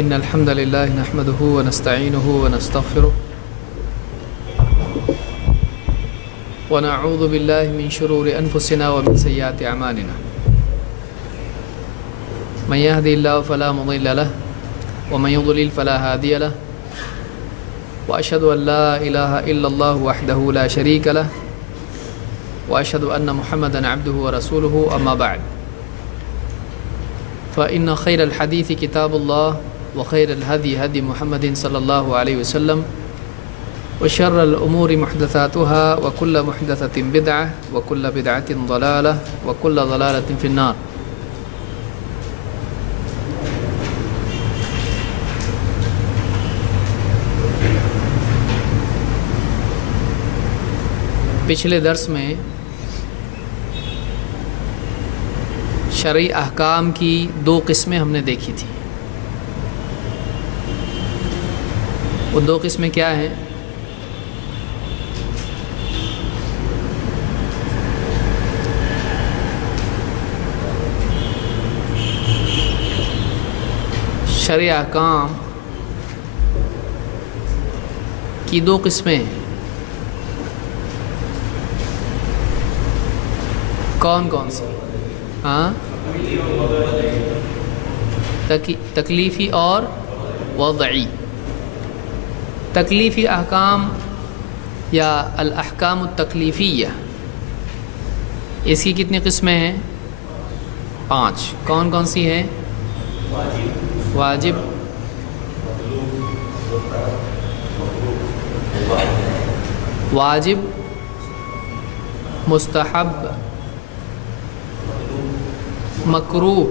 إن الحمد لله نحمده ونستعينه ونستغفره ونعوذ بالله من شرور أنفسنا ومن سيئات أعمالنا من يهدي الله فلا مضل له ومن يضلل فلا هادي له وأشهد أن لا إله إلا الله وحده لا شريك له وأشهد أن محمدا عبده ورسوله أما بعد فإن خير الحديث كتاب الله وخير الهدي هدي محمد صلى الله عليه وسلم وشر الأمور محدثاتها وكل محدثة بدعة وكل بدعة ضلالة وكل ضلالة في النار. پچھلے درس میں شرعی احکام کی دو قسمیں ہم نے دیکھی تھی. وہ دو قسمیں کیا ہیں؟ شرعی احکام کی دو قسمیں کون کون سی؟ تکلیفی اور وضعی. تکلیفی احکام یا الاحکام التکلیفیہ، اس کی کتنی قسمیں ہیں؟ 5. کون کون سی ہیں؟ واجب، واجب، مستحب، مکروہ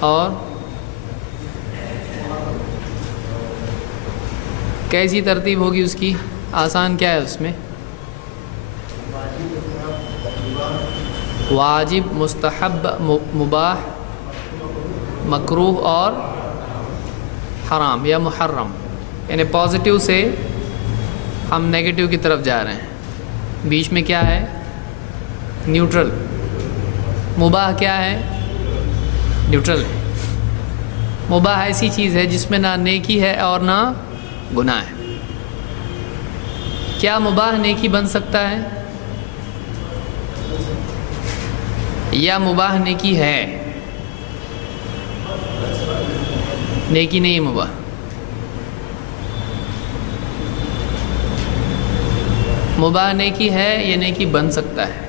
اور کیسی ترتیب ہوگی اس کی؟ آسان کیا ہے اس میں؟ واجب، مستحب، مباح، مکروہ اور حرام یا محرم. یعنی پازیٹیو سے ہم نیگیٹو کی طرف جا رہے ہیں. بیچ میں کیا ہے؟ نیوٹرل. مباح کیا ہے؟ نیوٹرل ہے. مباح ایسی چیز ہے جس میں نہ نیکی ہے اور نہ گناہ ہے. کیا مباح نیکی بن سکتا ہے؟ یا مباح نیکی ہے؟ نیکی نہیں مباح. مباح نیکی ہے یا نیکی بن سکتا ہے؟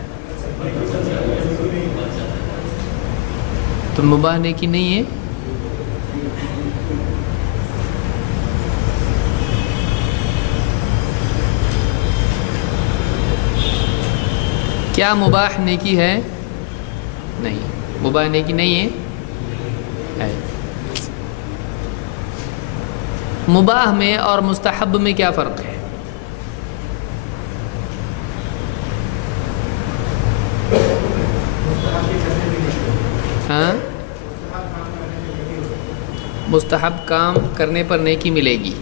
تو مباح نیکی نہیں ہے. کیا مباح نیکی ہے؟ نہیں، مباح نیکی نہیں ہے. مباح میں اور مستحب میں کیا فرق ہے؟ مستحب کام کرنے پر نیکی ملے گی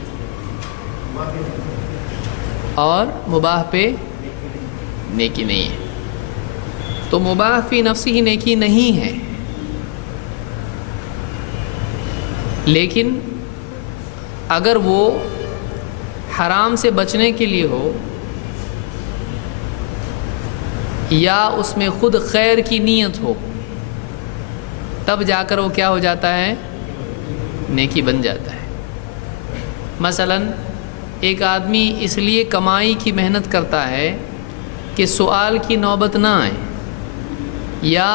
اور مباح پہ نیکی نہیں ہے. تو مباح فی نفسی ہی نیکی نہیں ہے، لیکن اگر وہ حرام سے بچنے کے لیے ہو یا اس میں خود خیر کی نیت ہو تب جا کر وہ کیا ہو جاتا ہے؟ نیکی بن جاتا ہے. مثلا ایک آدمی اس لیے کمائی کی محنت کرتا ہے کہ سوال کی نوبت نہ آئے، یا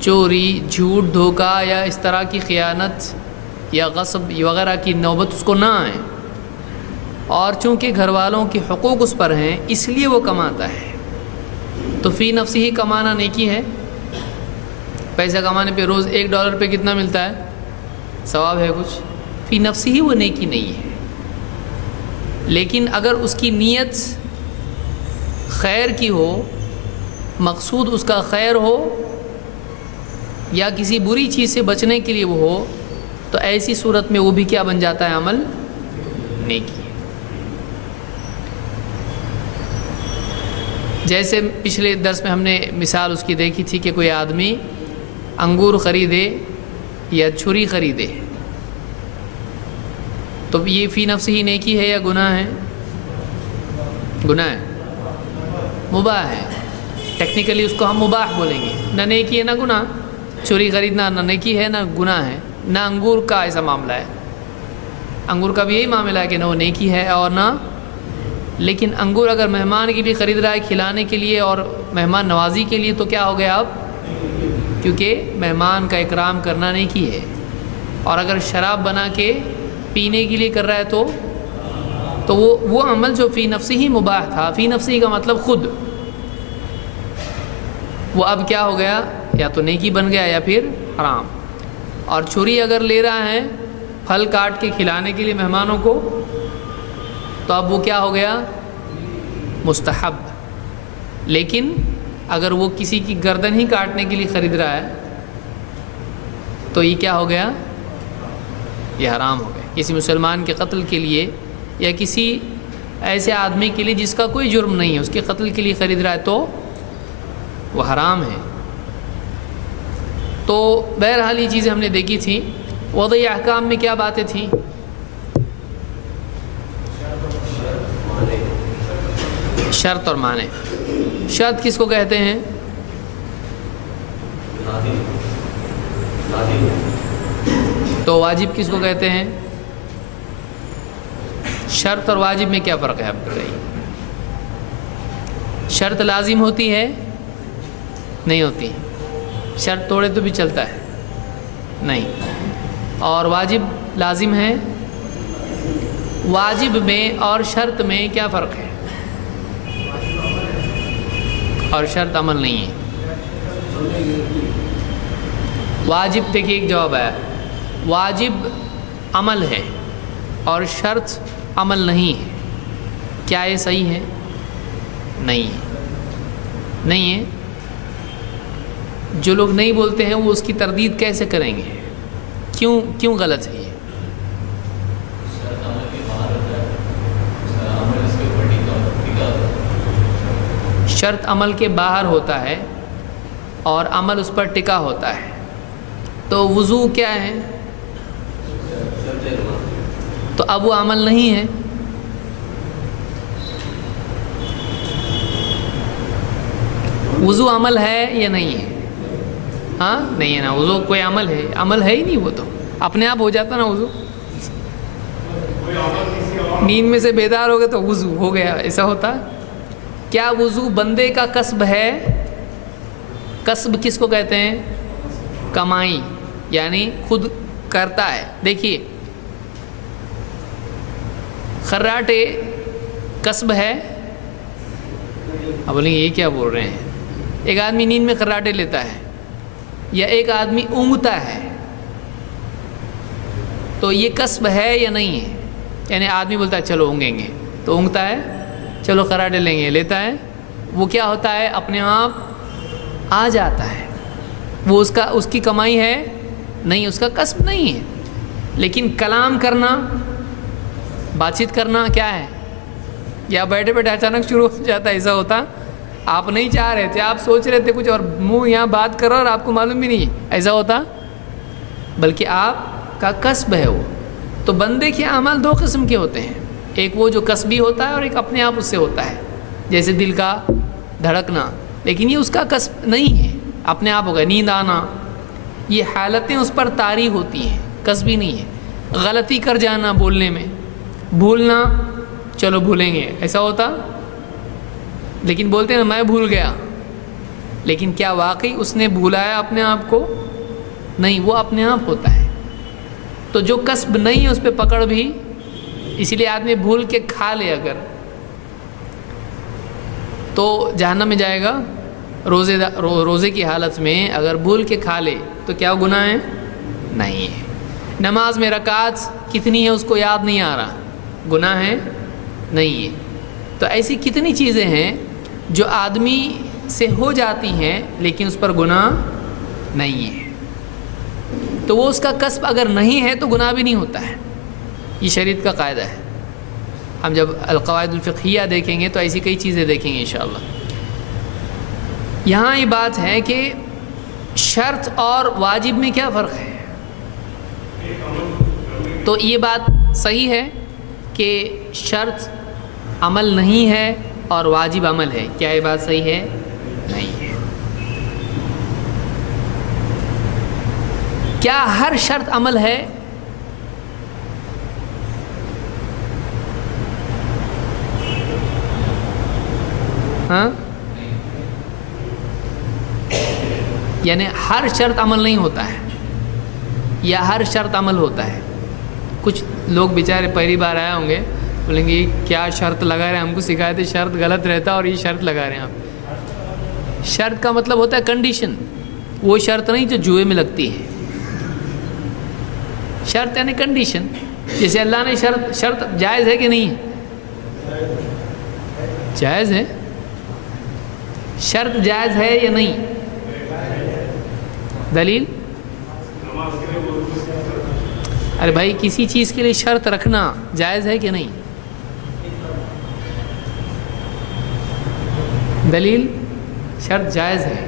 چوری، جھوٹ، دھوکہ یا اس طرح کی خیانت یا غصب وغیرہ کی نوبت اس کو نہ آئے، اور چونکہ گھر والوں کے حقوق اس پر ہیں اس لیے وہ کماتا ہے. تو فی نفسی ہی کمانا نیکی ہے. پیسہ کمانے پہ روز $1 پہ کتنا ملتا ہے؟ ثواب ہے کچھ. فی نفسی ہی وہ نیکی نہیں ہے. لیکن اگر اس کی نیت خیر کی ہو، مقصود اس کا خیر ہو یا کسی بری چیز سے بچنے کے لیے وہ ہو، تو ایسی صورت میں وہ بھی کیا بن جاتا ہے؟ عمل نیکی. جیسے پچھلے درس میں ہم نے مثال اس کی دیکھی تھی کہ کوئی آدمی انگور خریدے یا چھری خریدے تو یہ فی نفس ہی نیکی ہے یا گناہ ہے؟ گناہ ہے، مباح ہے. ٹیکنیکلی اس کو ہم مباح بولیں گے. نہ نیکی ہے نہ گناہ. چھری خریدنا نہ نیکی ہے نہ گناہ ہے. نہ انگور کا ایسا معاملہ ہے. انگور کا بھی یہی معاملہ ہے کہ نہ وہ نیکی ہے اور نہ. لیکن انگور اگر مہمان کے لیے خرید رہا ہے کھلانے کے لیے اور مہمان نوازی کے لیے تو کیا ہو گیا اب؟ کیونکہ مہمان کا اکرام کرنا نیکی ہے. اور اگر شراب بنا کے پینے کے لیے کر رہا ہے تو وہ عمل جو فی نفسی ہی مباح تھا، فی نفسی کا مطلب خود، وہ اب کیا ہو گیا؟ یا تو نیکی بن گیا یا پھر حرام. اور چھری اگر لے رہا ہے پھل کاٹ کے کھلانے کے لیے مہمانوں کو تو اب وہ کیا ہو گیا؟ مستحب. لیکن اگر وہ کسی کی گردن ہی کاٹنے کے لیے خرید رہا ہے تو یہ کیا ہو گیا؟ یہ حرام ہو گیا. کسی مسلمان کے قتل کے لیے یا کسی ایسے آدمی کے لیے جس کا کوئی جرم نہیں ہے اس کے قتل کے لیے خرید رہا ہے تو وہ حرام ہے. تو بہرحال یہ چیزیں ہم نے دیکھی تھیں. وضعی احکام میں کیا باتیں تھیں؟ شرط اور معنی. شرط کس کو کہتے ہیں؟ تو واجب کس کو کہتے ہیں؟ شرط اور واجب میں کیا فرق ہے آپ بتائیے؟ شرط لازم ہوتی ہے؟ نہیں ہوتی. شرط توڑے تو بھی چلتا ہے؟ نہیں. اور واجب لازم ہے؟ واجب میں اور شرط میں کیا فرق ہے؟ اور شرط عمل نہیں ہے. واجب دیکھیے ایک جواب ہے، واجب عمل ہے اور شرط عمل نہیں ہے. کیا یہ صحیح ہے؟ نہیں ہے. نہیں ہے. جو لوگ نہیں بولتے ہیں وہ اس کی تردید کیسے کریں گے؟ کیوں غلط ہے یہ؟ شرط عمل کے باہر ہوتا ہے اور عمل اس پر ٹکا ہوتا ہے. تو وضو کیا ہے؟ تو اب وہ عمل نہیں ہے. وضو عمل ہے یا نہیں ہے؟ ہاں نہیں ہے نا. وضو کوئی عمل ہے؟ عمل ہے ہی نہیں. وہ تو اپنے آپ ہو جاتا نا وضو. نیند میں سے بیدار ہو گئے تو وضو ہو گیا، ایسا ہوتا. کیا وضو بندے کا کسب ہے؟ کسب کس کو کہتے ہیں؟ کمائی، یعنی خود کرتا ہے. دیکھیے خراٹے کسب ہے؟ اب بولیں یہ کیا بول رہے ہیں؟ ایک آدمی نیند میں خراٹے لیتا ہے یا ایک آدمی اونگتا ہے تو یہ کسب ہے یا نہیں ہے؟ یعنی آدمی بولتا ہے چلو اونگیں گے تو اونگتا ہے، چلو خراٹے لیں گے لیتا ہے. وہ کیا ہوتا ہے؟ اپنے آپ آ جاتا ہے. وہ اس کی کمائی ہے نہیں، اس کا کسب نہیں ہے. لیکن کلام کرنا، بات چیت کرنا کیا ہے؟ یا بیٹھے بیٹھے اچانک شروع ہو جاتا ہے. ایسا ہوتا آپ نہیں چاہ رہے تھے، آپ سوچ رہے تھے کچھ اور منہ یہاں بات کر رہا اور آپ کو معلوم بھی نہیں. ایسا ہوتا بلکہ آپ کا کسب ہے وہ. تو بندے کے اعمال دو قسم کے ہوتے ہیں، ایک وہ جو کسبی ہوتا ہے اور ایک اپنے آپ اس سے ہوتا ہے، جیسے دل کا دھڑکنا. لیکن یہ اس کا کسب نہیں ہے، اپنے آپ ہوگا. نیند آنا، یہ حالتیں اس پر طاری ہوتی ہیں، کسبی نہیں ہے. غلطی کر جانا بولنے میں، بھولنا، چلو بھولیں گے، ایسا ہوتا. لیکن بولتے ہیں نا میں بھول گیا، لیکن کیا واقعی اس نے بھولایا اپنے آپ کو؟ نہیں، وہ اپنے آپ ہوتا ہے. تو جو کسب نہیں ہے اس پہ پکڑ بھی، اسی لیے آدمی بھول کے کھا لے اگر تو جہنم میں جائے گا. روزے کی حالت میں اگر بھول کے کھا لے تو کیا گناہ ہے؟ نہیں ہے. نماز میں رکعت کتنی ہے اس کو یاد نہیں آ رہا، گناہ ہے؟ نہیں ہے. تو ایسی کتنی چیزیں ہیں جو آدمی سے ہو جاتی ہیں لیکن اس پر گناہ نہیں ہے. تو وہ اس کا کسب اگر نہیں ہے تو گناہ بھی نہیں ہوتا ہے. یہ شریعت کا قاعدہ ہے. ہم جب القواعد الفقہیہ دیکھیں گے تو ایسی کئی چیزیں دیکھیں گے انشاءاللہ. یہاں یہ بات ہے کہ شرط اور واجب میں کیا فرق ہے؟ تو یہ بات صحیح ہے کہ شرط عمل نہیں ہے اور واجب عمل ہے. کیا یہ بات صحیح ہے؟ نہیں ہے. کیا ہر شرط عمل ہے؟ ہاں، یعنی ہر شرط عمل نہیں ہوتا ہے یا ہر شرط عمل ہوتا ہے؟ کچھ لوگ بیچارے پہلی بار آئے ہوں گے، بولیں گے کیا شرط لگا رہے ہیں، ہم کو سکھائے تھے شرط غلط رہتا اور یہ شرط لگا رہے ہیں آپ. شرط کا مطلب ہوتا ہے کنڈیشن. وہ شرط نہیں جو جوئے میں لگتی ہے. شرط یعنی کنڈیشن. جیسے اللہ نے شرط جائز ہے کہ نہیں ہے؟ جائز ہے. شرط جائز ہے یا نہیں؟ دلیل؟ ارے بھائی کسی چیز کے لیے شرط رکھنا جائز ہے کہ نہیں؟ دلیل؟ شرط جائز ہے.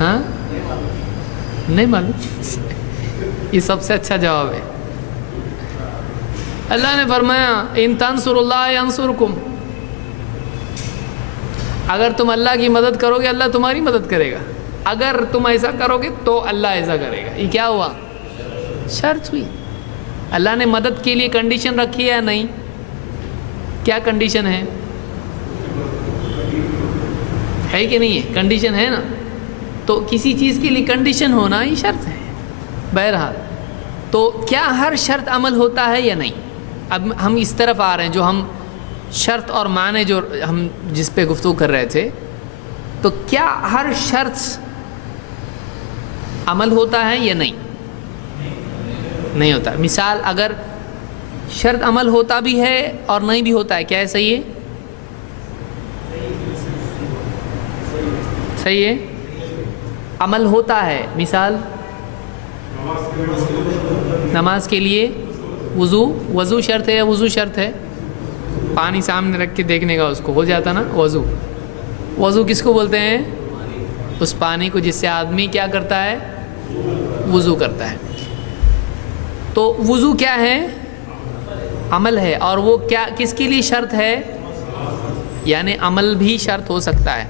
ہاں، نہیں معلوم. یہ سب سے اچھا جواب ہے. اللہ نے فرمایا ان تنصروا اللہ ینصرکم. اگر تم اللہ کی مدد کرو گے اللہ تمہاری مدد کرے گا. اگر تم ایسا کرو گے تو اللہ ایسا کرے گا. یہ کیا ہوا؟ شرط ہوئی. اللہ نے مدد کے لیے کنڈیشن رکھی ہے یا نہیں؟ کیا کنڈیشن ہے کہ نہیں ہے؟ کنڈیشن ہے نا. تو کسی چیز کے لیے کنڈیشن ہونا یہ شرط ہے. بہرحال تو کیا ہر شرط عمل ہوتا ہے یا نہیں؟ اب ہم اس طرف آ رہے ہیں جو ہم شرط اور معنی جو ہم جس پہ گفتگو کر رہے تھے. تو کیا ہر شرط عمل ہوتا ہے یا نہیں؟ نہیں ہوتا. مثال اگر شرط عمل ہوتا بھی ہے اور نہیں بھی ہوتا ہے، کیا ہے؟ صحیح ہے؟ صحیح ہے. عمل ہوتا ہے. مثال نماز کے لیے وضو شرط ہے یا وضو شرط ہے؟ پانی سامنے رکھ کے دیکھنے کا اس کو ہو جاتا نا وضو کس کو بولتے ہیں؟ اس پانی کو جس سے آدمی کیا کرتا ہے؟ وضو کرتا ہے. تو وضو کیا ہے؟ عمل ہے. اور وہ کیا کس کے لیے شرط ہے؟ یعنی عمل بھی شرط ہو سکتا ہے.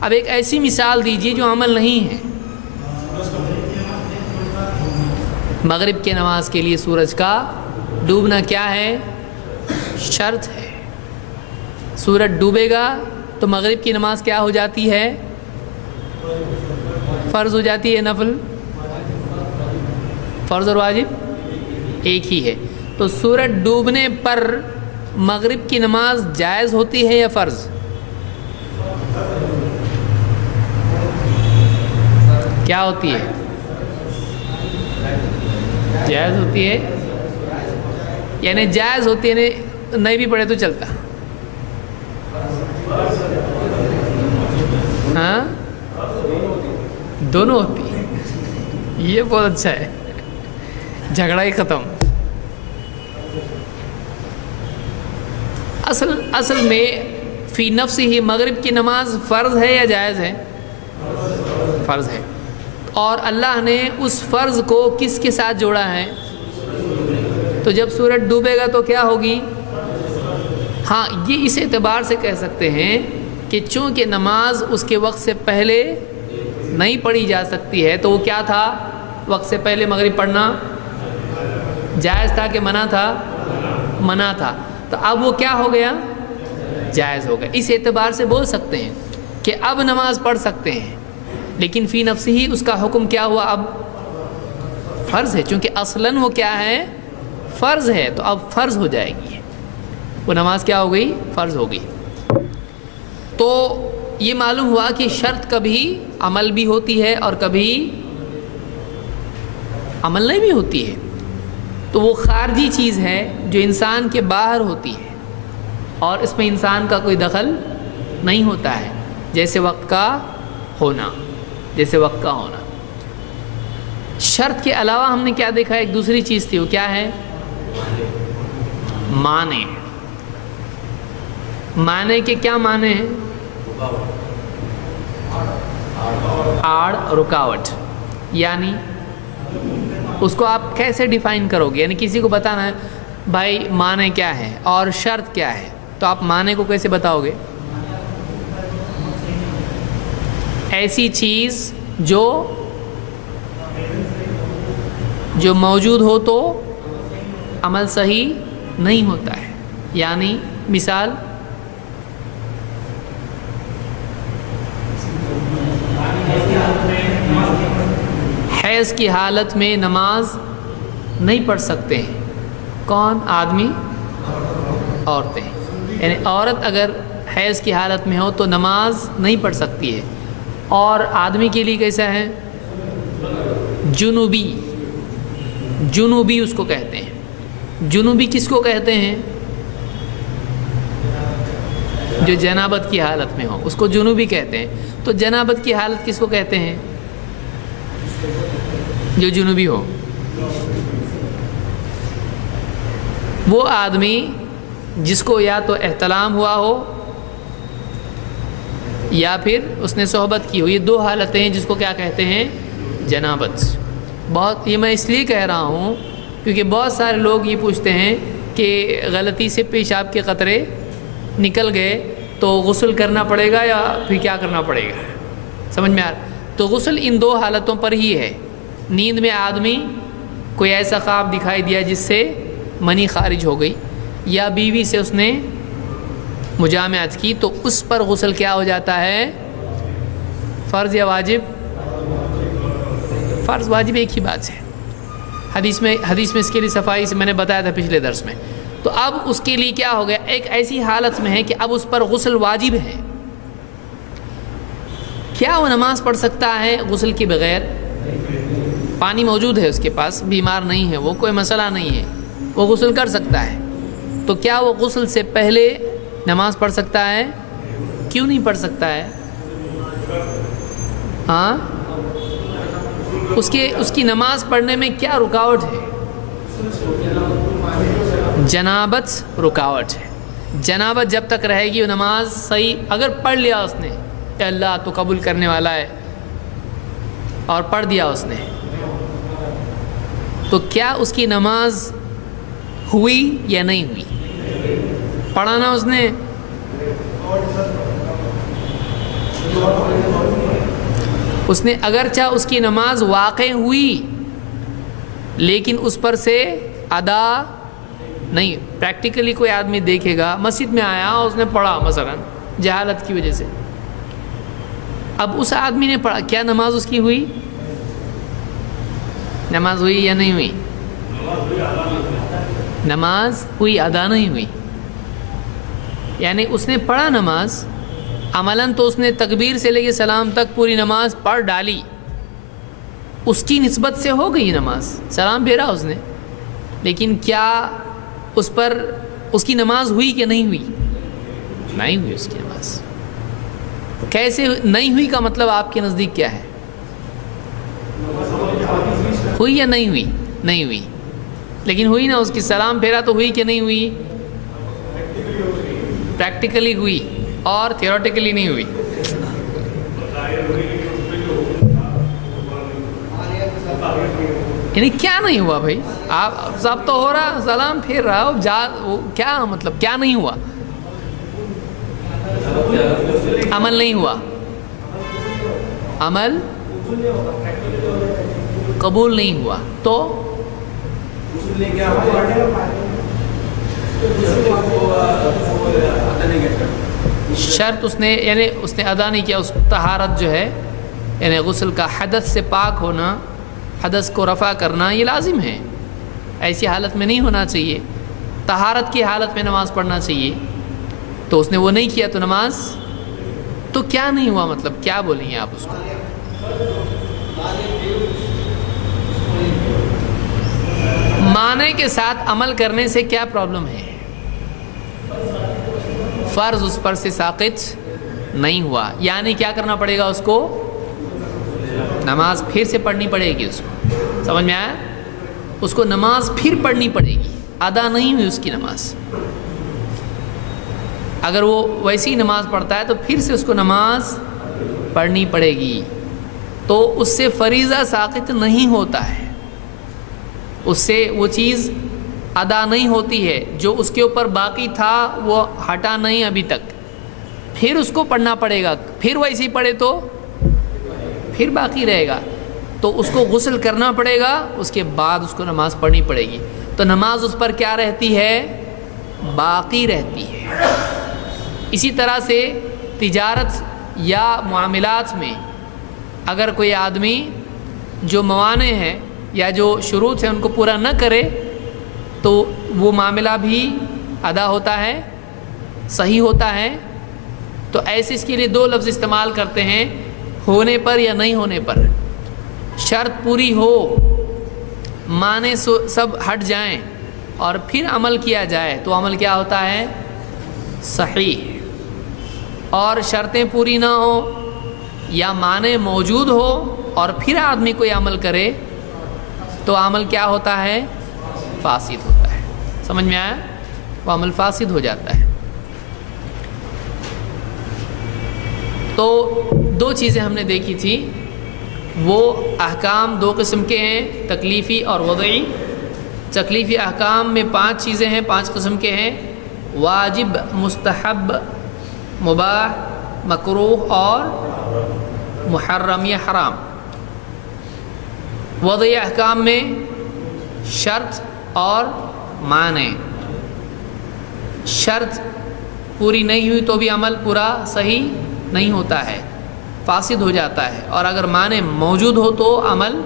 اب ایک ایسی مثال دیجیے جو عمل نہیں ہے. مغرب کی نماز کے لیے سورج کا ڈوبنا کیا ہے؟ شرط ہے. سورج ڈوبے گا تو مغرب کی نماز کیا ہو جاتی ہے؟ فرض ہو جاتی ہے. نفل؟ فرض اور واجب ایک ہی ہے. تو سورج ڈوبنے پر مغرب کی نماز جائز ہوتی ہے یا فرض؟ کیا ہوتی ہے؟ جائز ہوتی ہے. یعنی جائز ہوتی ہے، نہیں بھی پڑھے تو چلتا. ہاں، دونوں ہوتی ہے. یہ بہت اچھا ہے. جھگڑا ہی ختم. اصل میں فی نفس ہی مغرب کی نماز فرض ہے یا جائز ہے؟ فرض ہے. اور اللہ نے اس فرض کو کس کے ساتھ جوڑا ہے؟ تو جب سورج ڈوبے گا تو کیا ہوگی؟ ہاں، یہ اس اعتبار سے کہہ سکتے ہیں کہ چونکہ نماز اس کے وقت سے پہلے نہیں پڑھی جا سکتی ہے تو وہ کیا تھا؟ وقت سے پہلے مغرب پڑھنا جائز تھا کہ منع تھا؟ منع تھا. تو اب وہ کیا ہو گیا؟ جائز ہو گیا. اس اعتبار سے بول سکتے ہیں کہ اب نماز پڑھ سکتے ہیں، لیکن فی نفس ہی اس کا حکم کیا ہوا؟ اب فرض ہے. چونکہ اصلاً وہ کیا ہے؟ فرض ہے. تو اب فرض ہو جائے گی. وہ نماز کیا ہو گئی؟ فرض ہو گئی. تو یہ معلوم ہوا کہ شرط کبھی عمل بھی ہوتی ہے اور کبھی عمل نہیں بھی ہوتی ہے. تو وہ خارجی چیز ہے جو انسان کے باہر ہوتی ہے اور اس میں انسان کا کوئی دخل نہیں ہوتا ہے. جیسے وقت کا ہونا. شرط کے علاوہ ہم نے کیا دیکھا؟ ایک دوسری چیز تھی. وہ کیا ہے؟ معنی. معنی کے کیا معنی ہیں؟ آڑ، رکاوٹ. یعنی اس کو آپ کیسے ڈیفائن کرو گے؟ یعنی کسی کو بتانا ہے بھائی معنی کیا ہے اور شرط کیا ہے، تو آپ معنی کو کیسے بتاؤ گے؟ ایسی چیز جو موجود ہو تو عمل صحیح نہیں ہوتا ہے. یعنی مثال، حیض کی حالت میں نماز نہیں پڑھ سکتے ہیں. کون؟ آدمی، عورتیں. یعنی عورت اگر حیض کی حالت میں ہو تو نماز نہیں پڑھ سکتی ہے. اور آدمی کے لیے کیسا ہے؟ جنوبی اس کو کہتے ہیں. جنوبی کس کو کہتے ہیں؟ جو جنابت کی حالت میں ہو اس کو جنوبی کہتے ہیں. تو جنابت کی حالت کس کو کہتے ہیں؟ جو جنوبی ہو. وہ آدمی جس کو یا تو احتلام ہوا ہو یا پھر اس نے صحبت کی ہو. یہ دو حالتیں ہیں جس کو کیا کہتے ہیں؟ جنابت. یہ میں اس لیے کہہ رہا ہوں کیونکہ بہت سارے لوگ یہ پوچھتے ہیں کہ غلطی سے پیشاب کے قطرے نکل گئے تو غسل کرنا پڑے گا یا پھر کیا کرنا پڑے گا؟ سمجھ میں آ رہا؟ تو غسل ان دو حالتوں پر ہی ہے. نیند میں آدمی کوئی ایسا خواب دکھائی دیا جس سے منی خارج ہو گئی، یا بیوی سے اس نے مجامعت کی، تو اس پر غسل کیا ہو جاتا ہے؟ فرض یا واجب؟ فرض واجب ایک ہی بات ہے. حدیث میں اس کے لیے صفائی سے میں نے بتایا تھا پچھلے درس میں. تو اب اس کے لیے کیا ہو گیا؟ ایک ایسی حالت میں ہے کہ اب اس پر غسل واجب ہے. کیا وہ نماز پڑھ سکتا ہے غسل کے بغیر؟ پانی موجود ہے اس کے پاس، بیمار نہیں ہے وہ، کوئی مسئلہ نہیں ہے، وہ غسل کر سکتا ہے. تو کیا وہ غسل سے پہلے نماز پڑھ سکتا ہے؟ کیوں نہیں پڑھ سکتا ہے؟ ہاں، اس کی نماز پڑھنے میں کیا رکاوٹ ہے؟ جنابت رکاوٹ ہے. جنابت جب تک رہے گی وہ نماز صحیح. اگر پڑھ لیا اس نے، اے اللہ تو قبول کرنے والا ہے، اور پڑھ دیا اس نے، تو کیا اس کی نماز ہوئی یا نہیں ہوئی؟ پڑھا نا اس نے. اگرچہ اس کی نماز واقع ہوئی لیکن اس پر سے ادا نہیں. پریکٹیکلی کوئی آدمی دیکھے گا، مسجد میں آیا اور اس نے پڑھا مثلا جہالت کی وجہ سے، اب اس آدمی نے پڑھا، کیا نماز اس کی ہوئی؟ نماز ہوئی یا نہیں ہوئی؟ نماز ہوئی، ادا نہیں ہوئی. یعنی اس نے پڑھا نماز، عملاً تو اس نے تکبیر سے لے کے سلام تک پوری نماز پڑھ ڈالی، اس کی نسبت سے ہو گئی نماز، سلام پھیرا اس نے، لیکن کیا اس پر اس کی نماز ہوئی کہ نہیں ہوئی؟ نہیں ہوئی اس کی نماز. کیسے نہیں ہوئی کا مطلب آپ کے نزدیک کیا ہے؟ ہوئی یا نہیں ہوئی؟ نہیں ہوئی. لیکن ہوئی نا، اس کی سلام پھیرا تو ہوئی کہ نہیں ہوئی؟ پریکٹیکلی ہوئی اور تھیوریٹیکلی نہیں ہوئی. یعنی کیا نہیں ہوا بھائی؟ آپ سب تو ہو رہا، سلام پھیر رہا ہو، کیا مطلب کیا نہیں ہوا؟ عمل نہیں ہوا، عمل قبول نہیں ہوا. تو شرط اس نے ادا نہیں کیا. اس طہارت جو ہے یعنی غسل کا حدث سے پاک ہونا، حدث کو رفع کرنا، یہ لازم ہے. ایسی حالت میں نہیں ہونا چاہیے، طہارت کی حالت میں نماز پڑھنا چاہیے. تو اس نے وہ نہیں کیا تو نماز تو کیا نہیں ہوا؟ مطلب کیا بولیں گے آپ اس کو؟ معنی کے ساتھ عمل کرنے سے کیا پرابلم ہے؟ فرض اس پر سے ساقط نہیں ہوا. یعنی کیا کرنا پڑے گا اس کو؟ نماز پھر سے پڑھنی پڑے گی. اس کو سمجھ میں آیا؟ اس کو نماز پھر پڑھنی پڑے گی، ادا نہیں ہوئی اس کی نماز. اگر وہ ویسی نماز پڑھتا ہے تو پھر سے اس کو نماز پڑھنی پڑے گی. تو اس سے فریضہ ساقط نہیں ہوتا ہے. اس سے وہ چیز ادا نہیں ہوتی ہے، جو اس کے اوپر باقی تھا وہ ہٹا نہیں ابھی تک، پھر اس کو پڑھنا پڑے گا، پھر ویسے ہی پڑھے تو پھر باقی رہے گا، تو اس کو غسل کرنا پڑے گا، اس کے بعد اس کو نماز پڑھنی پڑے گی، تو نماز اس پر کیا رہتی ہے؟ باقی رہتی ہے۔ اسی طرح سے تجارت یا معاملات میں اگر کوئی آدمی جو موانع ہیں یا جو شروط ہیں ان کو پورا نہ کرے تو وہ معاملہ بھی ادا ہوتا ہے، صحیح ہوتا ہے۔ تو ایسے اس کے لیے دو لفظ استعمال کرتے ہیں، ہونے پر یا نہیں ہونے پر۔ شرط پوری ہو، معنی سب ہٹ جائیں اور پھر عمل کیا جائے تو عمل کیا ہوتا ہے؟ صحیح۔ اور شرطیں پوری نہ ہوں یا معنی موجود ہو اور پھر آدمی کوئی عمل کرے تو عمل کیا ہوتا ہے؟ فاسد ہوتا ہے۔ سمجھ میں آیا؟ وہ عمل فاسد ہو جاتا ہے۔ تو دو چیزیں ہم نے دیکھی تھی، وہ احکام دو قسم کے ہیں، تکلیفی اور وضعی۔ تکلیفی احکام میں 5 چیزیں ہیں، 5 قسم کے ہیں، واجب، مستحب، مباح، مکروہ اور محرم یا حرام۔ وضعی احکام میں شرط اور معنی۔ شرط پوری نہیں ہوئی تو بھی عمل پورا صحیح نہیں ہوتا ہے، فاسد ہو جاتا ہے، اور اگر معنی موجود ہو تو عمل۔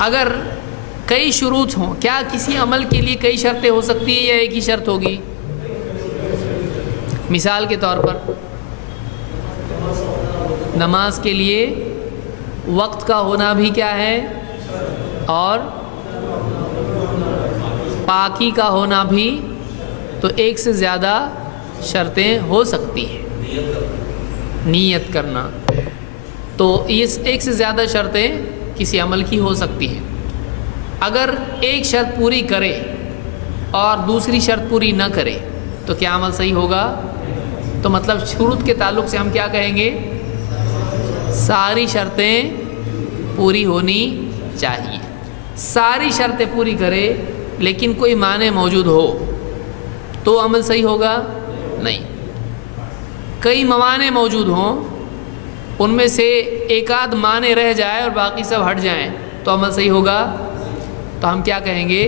اگر کئی شروط ہوں، کیا کسی عمل کے لیے کئی شرطیں ہو سکتی ہیں یا ایک ہی شرط ہوگی؟ مثال کے طور پر نماز کے لیے وقت کا ہونا بھی کیا ہے، اور پاکی کا ہونا بھی، تو ایک سے زیادہ شرطیں ہو سکتی ہیں۔ نیت کرنا، تو یہ ایک سے زیادہ شرطیں کسی عمل کی ہو سکتی ہیں۔ اگر ایک شرط پوری کرے اور دوسری شرط پوری نہ کرے تو کیا عمل صحیح ہوگا؟ تو مطلب شروط کے تعلق سے ہم کیا کہیں گے؟ ساری شرطیں پوری ہونی چاہیے۔ ساری شرطیں پوری کرے لیکن کوئی معنی موجود ہو تو عمل صحیح ہوگا؟ نہیں۔ کئی موانع موجود ہوں، ان میں سے ایک آدھ معنی رہ جائے اور باقی سب ہٹ جائیں تو عمل صحیح ہوگا؟ تو ہم کیا کہیں گے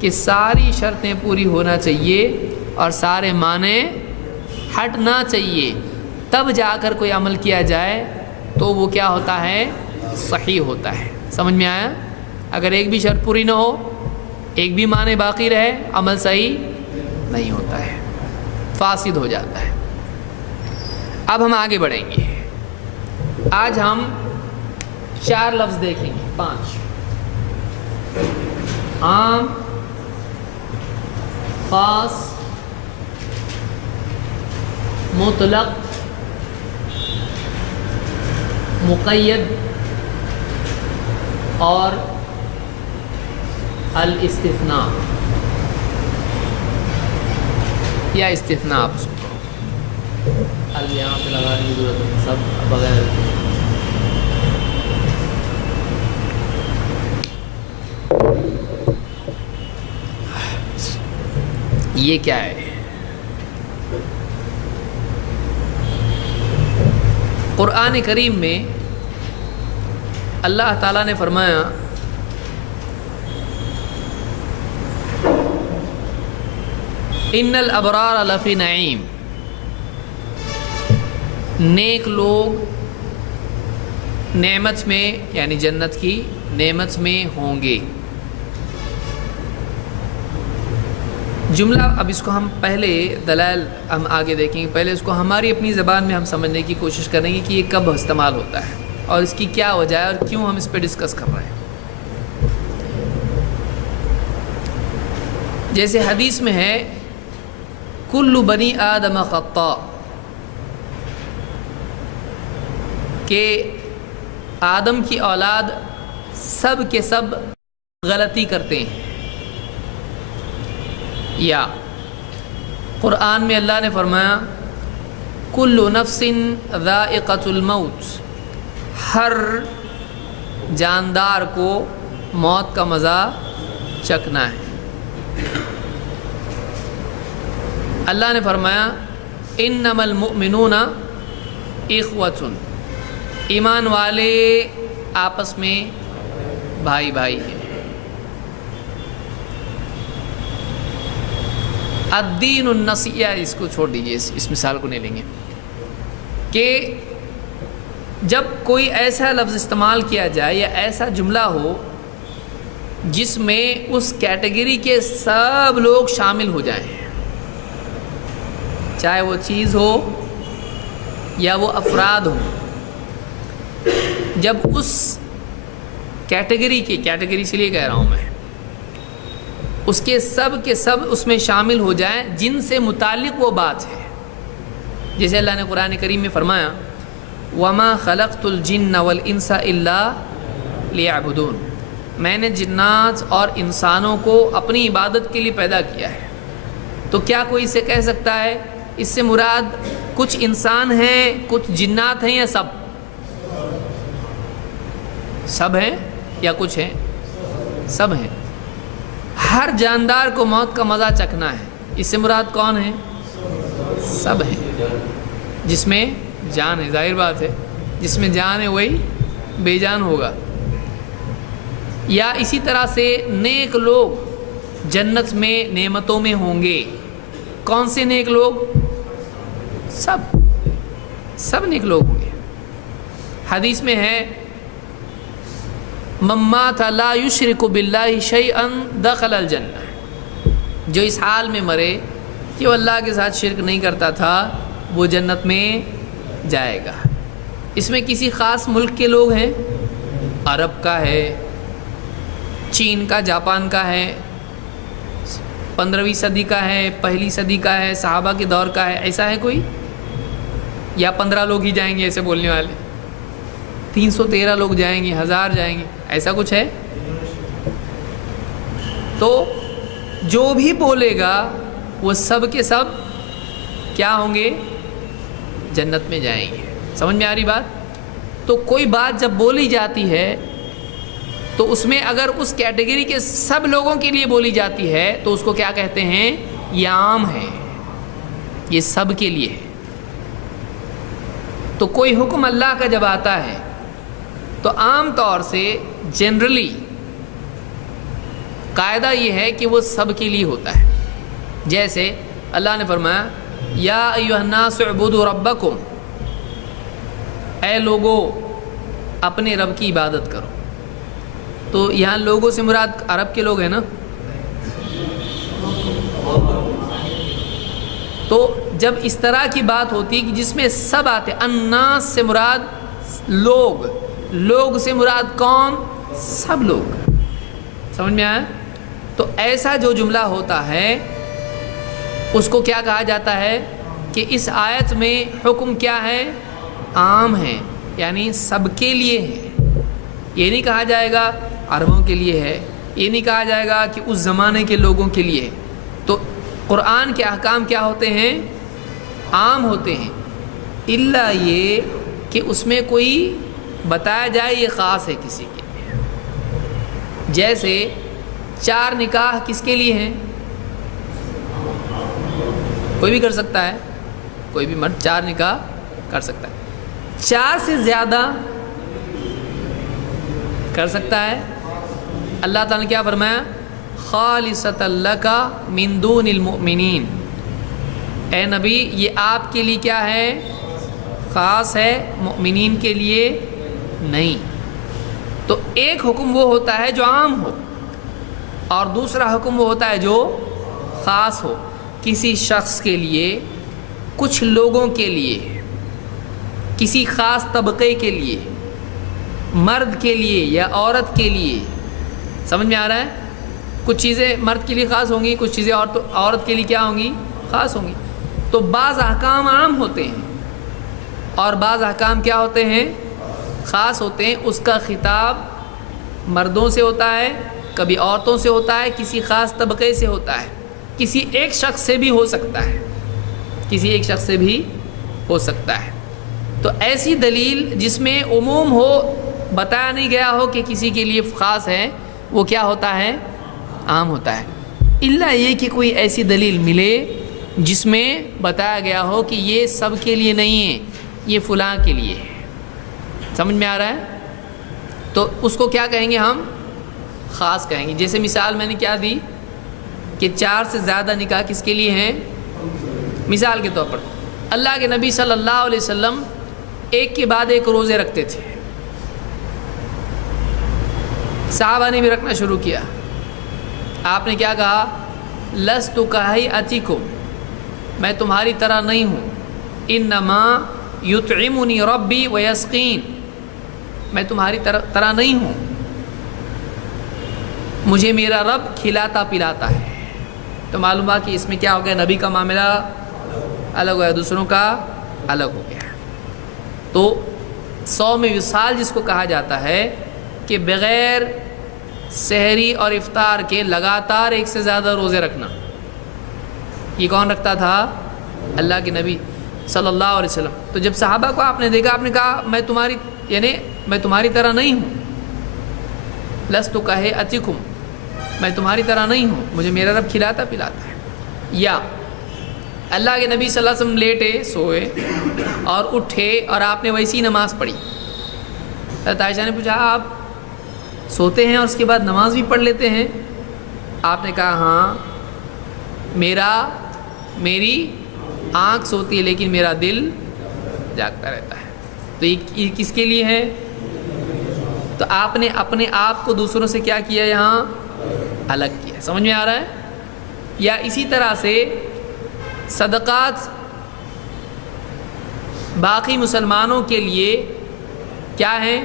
کہ ساری شرطیں پوری ہونا چاہیے اور سارے معنی ہٹنا چاہیے، تب جا کر کوئی عمل کیا جائے تو وہ کیا ہوتا ہے؟ صحیح ہوتا ہے۔ سمجھ میں آیا؟ اگر ایک بھی شرط پوری نہ ہو، ایک بھی معنی باقی رہے، عمل صحیح نہیں ہوتا ہے، فاسد ہو جاتا ہے۔ اب ہم آگے بڑھیں گے۔ آج ہم 4 لفظ دیکھیں گے، 5: عام، خاص، مطلق، مقید اور الاستثناء یا استثناء آپ اس کو یہاں پہ لگانے کی ضرورت ہے، سب بغیر۔ یہ کیا ہے؟ قرآن کریم میں اللہ تعالیٰ نے فرمایا ان الابرار لفی نعیم، نیک لوگ نعمت میں یعنی جنت کی نعمت میں ہوں گے۔ جملہ، اب اس کو ہم پہلے دلائل ہم آگے دیکھیں گے، پہلے اس کو ہماری اپنی زبان میں ہم سمجھنے کی کوشش کریں گے کہ یہ کب استعمال ہوتا ہے اور اس کی کیا وجہ ہے اور کیوں ہم اس پہ ڈسکس کر رہے ہیں۔ جیسے حدیث میں ہے کل بنی آدم خطاء، کہ آدم کی اولاد سب کے سب غلطی کرتے ہیں۔ یا قرآن میں اللہ نے فرمایا کل نفس ذائقۃ الموت، ہر جاندار کو موت کا مزہ چکھنا ہے۔ اللہ نے فرمایا انما المؤمنون اخوۃ، ایمان والے آپس میں بھائی بھائی ہیں۔ الدین النصیحہ، اس کو چھوڑ دیجئے، اس مثال کو نہیں لیں گے، کہ جب کوئی ایسا لفظ استعمال کیا جائے یا ایسا جملہ ہو جس میں اس کیٹیگری کے سب لوگ شامل ہو جائیں، چاہے وہ چیز ہو یا وہ افراد ہوں، جب اس کیٹیگری سے لیے کہہ رہا ہوں میں، اس کے سب اس میں شامل ہو جائیں جن سے متعلق وہ بات ہے، جیسے اللہ نے قرآن کریم میں فرمایا وَمَا خَلَقْتُ الْجِنَّ وَالْإِنسَ إِلَّا لِيَعْبُدُونَ، میں نے جنات اور انسانوں کو اپنی عبادت کے لیے پیدا کیا ہے۔ تو کیا کوئی اسے کہہ سکتا ہے اس سے مراد کچھ انسان ہیں، کچھ جنات ہیں، یا سب ہیں، یا کچھ ہیں؟ سب ہیں۔ ہر جاندار کو موت کا مزہ چکھنا ہے، اس سے مراد کون ہے؟ سب ہیں، جس میں جان ہے، ظاہر بات ہے، جس میں جان ہے وہی بے جان ہوگا۔ یا اسی طرح سے نیک لوگ جنت میں نعمتوں میں ہوں گے۔ کون سے نیک لوگ؟ سب نیک لوگ ہوں گے۔ حدیث میں ہے من مات لا یشرک باللہ شیئا دخل الجنہ، جو اس حال میں مرے کہ وہ اللہ کے ساتھ شرک نہیں کرتا تھا وہ جنت میں جائے گا۔ اس میں کسی خاص ملک کے لوگ ہیں، عرب کا ہے، چین کا، جاپان کا ہے، 15ویں صدی کا ہے، پہلی صدی کا ہے، صحابہ کے دور کا ہے، ایسا ہے کوئی؟ یا 15 لوگ ہی جائیں گے ایسے بولنے والے، 313 لوگ جائیں گے، 1000 جائیں گے، ایسا کچھ ہے؟ تو جو بھی بولے گا وہ سب کے سب کیا ہوں گے؟ جنت میں جائیں گے۔ سمجھ میں آ رہی بات؟ تو کوئی بات جب بولی جاتی ہے تو اس میں اگر اس کیٹیگری کے سب لوگوں کے لیے بولی جاتی ہے تو اس کو کیا کہتے ہیں؟ یہ عام ہے، یہ سب کے لیے ہے۔ تو کوئی حکم اللہ کا جب آتا ہے تو عام طور سے جنرلی قاعدہ یہ ہے کہ وہ سب کے لیے ہوتا ہے۔ جیسے اللہ نے فرمایا یا ایھا الناس اعبدوا ربکم، اے لوگو اپنے رب کی عبادت کرو۔ تو یہاں لوگوں سے مراد عرب کے لوگ ہیں نا؟ تو جب اس طرح کی بات ہوتی کہ جس میں سب آتے، الناس سے مراد لوگ سے مراد کون؟ سب لوگ۔ سمجھ میں آیا؟ تو ایسا جو جملہ ہوتا ہے اس کو کیا کہا جاتا ہے کہ اس آیت میں حکم کیا ہے؟ عام ہے، یعنی سب کے لیے ہے۔ یہ نہیں کہا جائے گا عربوں کے لیے ہے، یہ نہیں کہا جائے گا کہ اس زمانے کے لوگوں کے لیے ہے۔ تو قرآن کے احکام کیا ہوتے ہیں؟ عام ہوتے ہیں، الا یہ کہ اس میں کوئی بتایا جائے یہ خاص ہے کسی کے لیے۔ جیسے 4 نکاح کس کے لیے ہیں؟ کوئی بھی کر سکتا ہے، کوئی بھی مرد 4 نکاح کر سکتا ہے۔ 4 سے زیادہ کر سکتا ہے۔ اللہ تعالیٰ نے کیا فرمایا؟ خالصۃ لک من دون المؤمنین، اے نبی یہ آپ کے لیے کیا ہے؟ خاص ہے، مؤمنین کے لیے نہیں۔ تو ایک حکم وہ ہوتا ہے جو عام ہو، اور دوسرا حکم وہ ہوتا ہے جو خاص ہو، کسی شخص کے لیے، کچھ لوگوں کے لیے، کسی خاص طبقے کے لیے، مرد کے لیے یا عورت کے لیے۔ سمجھ میں آ رہا ہے؟ کچھ چیزیں مرد کے لیے خاص ہوں گی، کچھ چیزیں عورت کے لیے کیا ہوں گی؟ خاص ہوں گی۔ تو بعض احکام عام ہوتے ہیں اور بعض احکام کیا ہوتے ہیں؟ خاص ہوتے ہیں۔ اس کا خطاب مردوں سے ہوتا ہے، کبھی عورتوں سے ہوتا ہے، کسی خاص طبقے سے ہوتا ہے، کسی ایک شخص سے بھی ہو سکتا ہے، کسی ایک شخص سے بھی ہو سکتا ہے۔ تو ایسی دلیل جس میں عموم ہو بتایا نہیں گیا ہو کہ کسی کے لیے خاص ہے، وہ کیا ہوتا ہے؟ عام ہوتا ہے، الا یہ کہ کوئی ایسی دلیل ملے جس میں بتایا گیا ہو کہ یہ سب کے لیے نہیں ہے، یہ فلاں کے لیے ہے۔ سمجھ میں آ رہا ہے؟ تو اس کو کیا کہیں گے ہم؟ خاص کہیں گے۔ جیسے مثال میں نے کیا دی کہ 4 سے زیادہ نکاح کس کے لیے ہیں؟ مثال کے طور پر اللہ کے نبی صلی اللہ علیہ وسلم ایک کے بعد ایک روزے رکھتے تھے، صحابہ نے بھی رکھنا شروع کیا۔ آپ نے کیا کہا؟ لست کہیئتکم، میں تمہاری طرح نہیں ہوں، انما یطعمنی ربی ویسقین، میں تمہاری طرح نہیں ہوں، مجھے میرا رب کھلاتا پلاتا ہے۔ تو معلوم ہوا کہ اس میں کیا ہو گیا؟ نبی کا معاملہ الگ ہو گیا، دوسروں کا الگ ہو گیا۔ تو صوم وصال جس کو کہا جاتا ہے کہ بغیر سحری اور افطار کے لگاتار 1 سے زیادہ روزے رکھنا، یہ کون رکھتا تھا؟ اللہ کے نبی صلی اللہ علیہ وسلم۔ تو جب صحابہ کو آپ نے دیکھا، آپ نے کہا میں تمہاری طرح نہیں ہوں، لست کہیئتکم، میں تمہاری طرح نہیں ہوں، مجھے میرا رب کھلاتا پلاتا ہے۔ یا اللہ کے نبی صلی اللہ علیہ وسلم لیٹے سوئے اور اٹھے اور آپ نے ویسی نماز پڑھی۔ حضرت عائشہ نے پوچھا آپ سوتے ہیں اور اس کے بعد نماز بھی پڑھ لیتے ہیں؟ آپ نے کہا ہاں، میری آنکھ سوتی ہے لیکن میرا دل جاگتا رہتا ہے۔ تو یہ کس کے لیے ہے؟ تو آپ نے اپنے آپ کو دوسروں سے کیا کیا؟ یہاں الگ کیا۔ سمجھ میں آ رہا ہے؟ یا اسی طرح سے صدقات باقی مسلمانوں کے لیے کیا ہیں،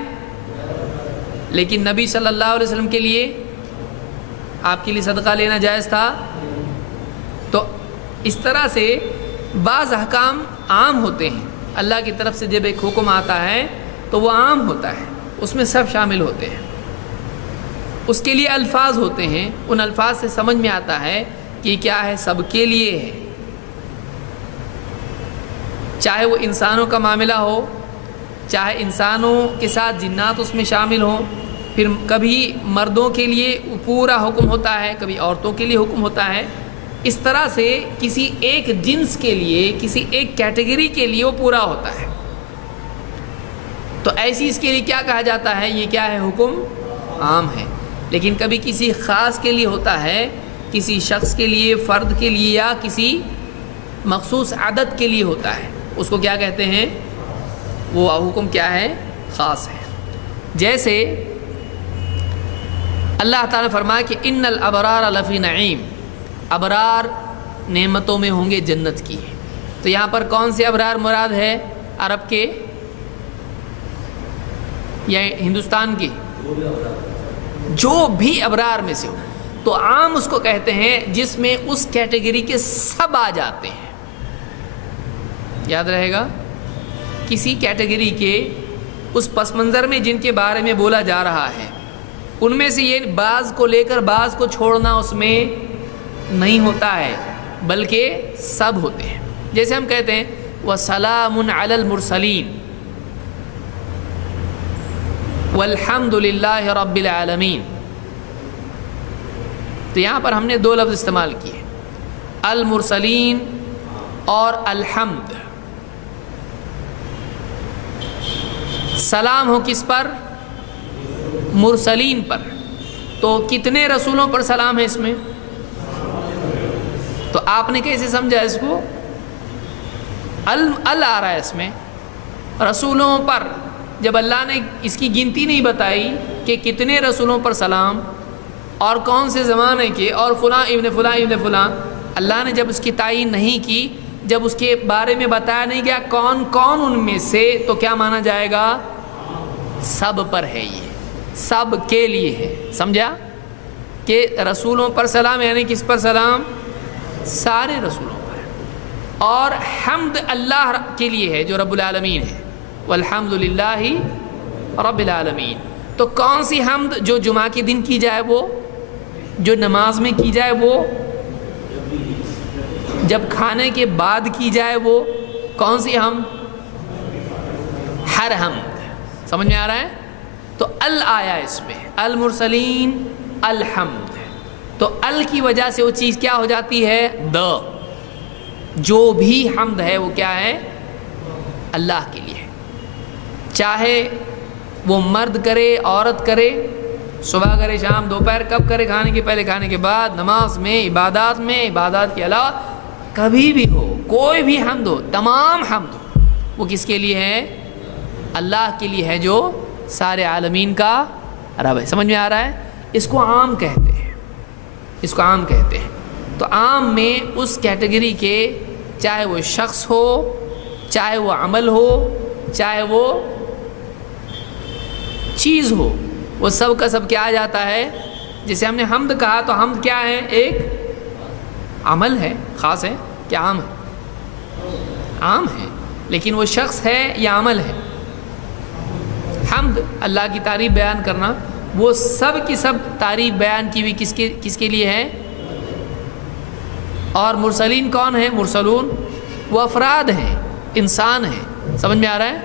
لیکن نبی صلی اللہ علیہ وسلم کے لیے، آپ کے لیے صدقہ لینا جائز تھا۔ تو اس طرح سے بعض احکام عام ہوتے ہیں، اللہ کی طرف سے جب ایک حکم آتا ہے تو وہ عام ہوتا ہے، اس میں سب شامل ہوتے ہیں۔ اس کے لیے الفاظ ہوتے ہیں، ان الفاظ سے سمجھ میں آتا ہے کہ کیا ہے، سب کے لیے ہے، چاہے وہ انسانوں کا معاملہ ہو، چاہے انسانوں کے ساتھ جنات اس میں شامل ہوں، پھر کبھی مردوں کے لیے پورا حکم ہوتا ہے، کبھی عورتوں کے لیے حکم ہوتا ہے۔ اس طرح سے کسی ایک جنس کے لیے، کسی ایک کیٹیگری کے لیے وہ پورا ہوتا ہے۔ تو ایسی اس کے لیے کیا کہا جاتا ہے؟ یہ کیا ہے؟ حکم عام ہے۔ لیکن کبھی کسی خاص کے لیے ہوتا ہے، کسی شخص کے لیے، فرد کے لیے، یا کسی مخصوص عدد کے لیے ہوتا ہے، اس کو کیا کہتے ہیں؟ وہ حکم کیا ہے؟ خاص ہے۔ جیسے اللہ تعالیٰ نے فرمایا کہ ان الابرار لفی نعیم، ابرار نعمتوں میں ہوں گے جنت کی۔ تو یہاں پر کون سے ابرار مراد ہے؟ عرب کے یا ہندوستان کے؟ جو بھی ابرار میں سے ہو، تو عام اس کو کہتے ہیں جس میں اس کیٹیگری کے سب آ جاتے ہیں۔ یاد رہے گا، کسی کیٹیگری کے اس پس منظر میں جن کے بارے میں بولا جا رہا ہے، ان میں سے یہ بعض کو لے کر بعض کو چھوڑنا اس میں نہیں ہوتا ہے، بلکہ سب ہوتے ہیں۔ جیسے ہم کہتے ہیں وَسَلَامٌ عَلَى الْمُرْسَلِينَ وَالْحَمْدُ لِلَّهِ رَبِّ الْعَالَمِينَ۔ تو یہاں پر ہم نے 2 لفظ استعمال کیے، المرسلین اور الحمد۔ سلام ہو کس پر؟ مرسلین پر۔ تو کتنے رسولوں پر سلام ہے اس میں؟ تو آپ نے کیسے سمجھا اس کو؟ ال آ رہا ہے اس میں، رسولوں پر۔ جب اللہ نے اس کی گنتی نہیں بتائی کہ کتنے رسولوں پر سلام اور کون سے زمانے کے اور فلاں ابن فلاں ابن فلاں، اللہ نے جب اس کی تعین نہیں کی، جب اس کے بارے میں بتایا نہیں گیا کون کون ان میں سے، تو کیا مانا جائے گا؟ سب پر ہے، یہ سب کے لیے ہے۔ سمجھا کہ رسولوں پر سلام یعنی کس پر سلام؟ سارے رسولوں پر۔ اور حمد اللہ کے لیے ہے جو رب العالمین ہے، والحمد للہ رب العالمین۔ تو کون سی حمد؟ جو جمعہ کے دن کی جائے وہ، جو نماز میں کی جائے وہ، جب کھانے کے بعد کی جائے وہ، کون سی حمد؟ ہر حمد۔ سمجھ میں آ رہا ہے؟ تو ال آیا اس میں، المرسلین الحمد، تو ال کی وجہ سے وہ چیز کیا ہو جاتی ہے؟ جو بھی حمد ہے وہ کیا ہے؟ اللہ کے لیے، چاہے وہ مرد کرے عورت کرے، صبح کرے شام دوپہر، کب کرے؟ کھانے کے پہلے کھانے کے بعد، نماز میں، عبادات کے علاوہ کبھی بھی ہو، کوئی بھی حمد ہو، تمام حمد ہو، وہ کس کے لیے ہے؟ اللہ کے لیے ہے جو سارے عالمین کا رب ہے۔ سمجھ میں آ رہا ہے؟ اس کو عام کہتے ہیں، اس کو عام کہتے ہیں۔ تو عام میں اس کیٹیگری کے، چاہے وہ شخص ہو، چاہے وہ عمل ہو، چاہے وہ چیز ہو، وہ سب کا سب کیا آ جاتا ہے؟ جیسے ہم نے حمد کہا تو حمد کیا ہے؟ ایک عمل ہے، خاص ہے کیا عام ہے؟ عام ہے، لیکن وہ شخص ہے یا عمل ہے؟ حمد اللہ کی تعریف بیان کرنا، وہ سب کی سب تعریف بیان کی ہوئی کس کے لیے ہے؟ اور مرسلین کون ہیں؟ مرسلون وہ افراد ہیں، انسان ہیں۔ سمجھ میں آ رہا ہے؟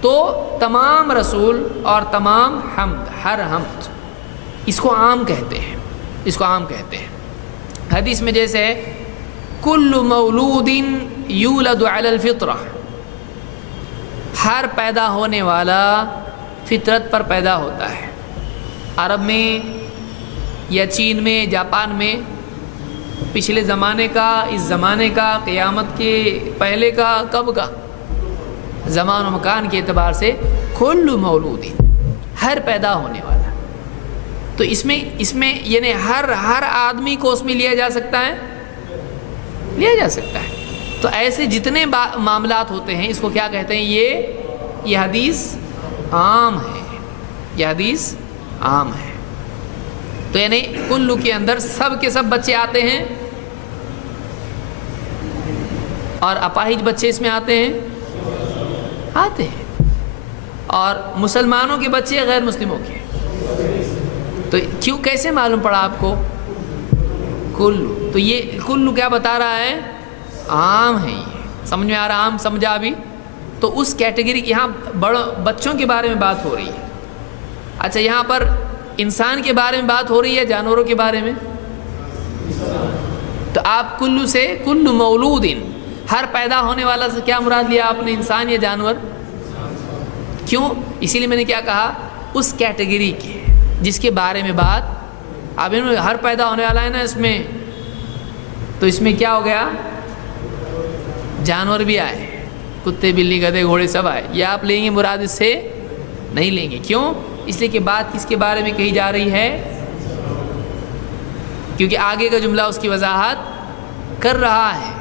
تو تمام رسول اور تمام حمد، ہر حمد، اس کو عام کہتے ہیں، اس کو عام کہتے ہیں۔ حدیث میں جیسے ہے کل مولود یولد علی الفطرہ، ہر پیدا ہونے والا فطرت پر پیدا ہوتا ہے۔ عرب میں یا چین میں، جاپان میں، پچھلے زمانے کا، اس زمانے کا، قیامت کے پہلے کا، کب کا، زمان و مکان کے اعتبار سے کل مولود، ہر پیدا ہونے والا۔ تو اس میں یعنی ہر آدمی کو اس میں لیا جا سکتا ہے، لیا جا سکتا ہے۔ تو ایسے جتنے معاملات ہوتے ہیں، اس کو کیا کہتے ہیں؟ یہ حدیث عام ہے، یہ حدیث عام ہے۔ تو یعنی کلو کے اندر سب کے سب بچے آتے ہیں، اور اپاہج بچے اس میں آتے ہیں، آتے ہیں، اور مسلمانوں کے بچے غیر مسلموں کے۔ تو کیوں، کیسے معلوم پڑا آپ کو؟ کلو، تو یہ کلو کیا بتا رہا ہے؟ عام ہے۔ یہ سمجھ میں آ رہا؟ عام سمجھا ابھی؟ تو اس کیٹیگری، یہاں بچوں کے بارے میں بات ہو رہی ہے۔ اچھا، یہاں پر انسان کے بارے میں بات ہو رہی ہے، جانوروں کے بارے میں؟ تو آپ کلو سے، کل مولود، ہر پیدا ہونے والا سے کیا مراد لیا آپ نے؟ انسان یا جانور؟ کیوں؟ اسی لیے میں نے کیا کہا؟ اس کیٹیگری کے جس کے بارے میں بات، اب ہر پیدا ہونے والا ہے نا اس میں، تو اس میں کیا ہو گیا؟ جانور بھی آئے، کتے بلی گدھے گھوڑے سب آئے۔ یہ آپ لیں گے مراد، اس سے نہیں لیں گے۔ کیوں؟ اس لیے کہ بات کس کے بارے میں کہی جا رہی ہے؟ کیونکہ آگے کا جملہ اس کی وضاحت کر رہا ہے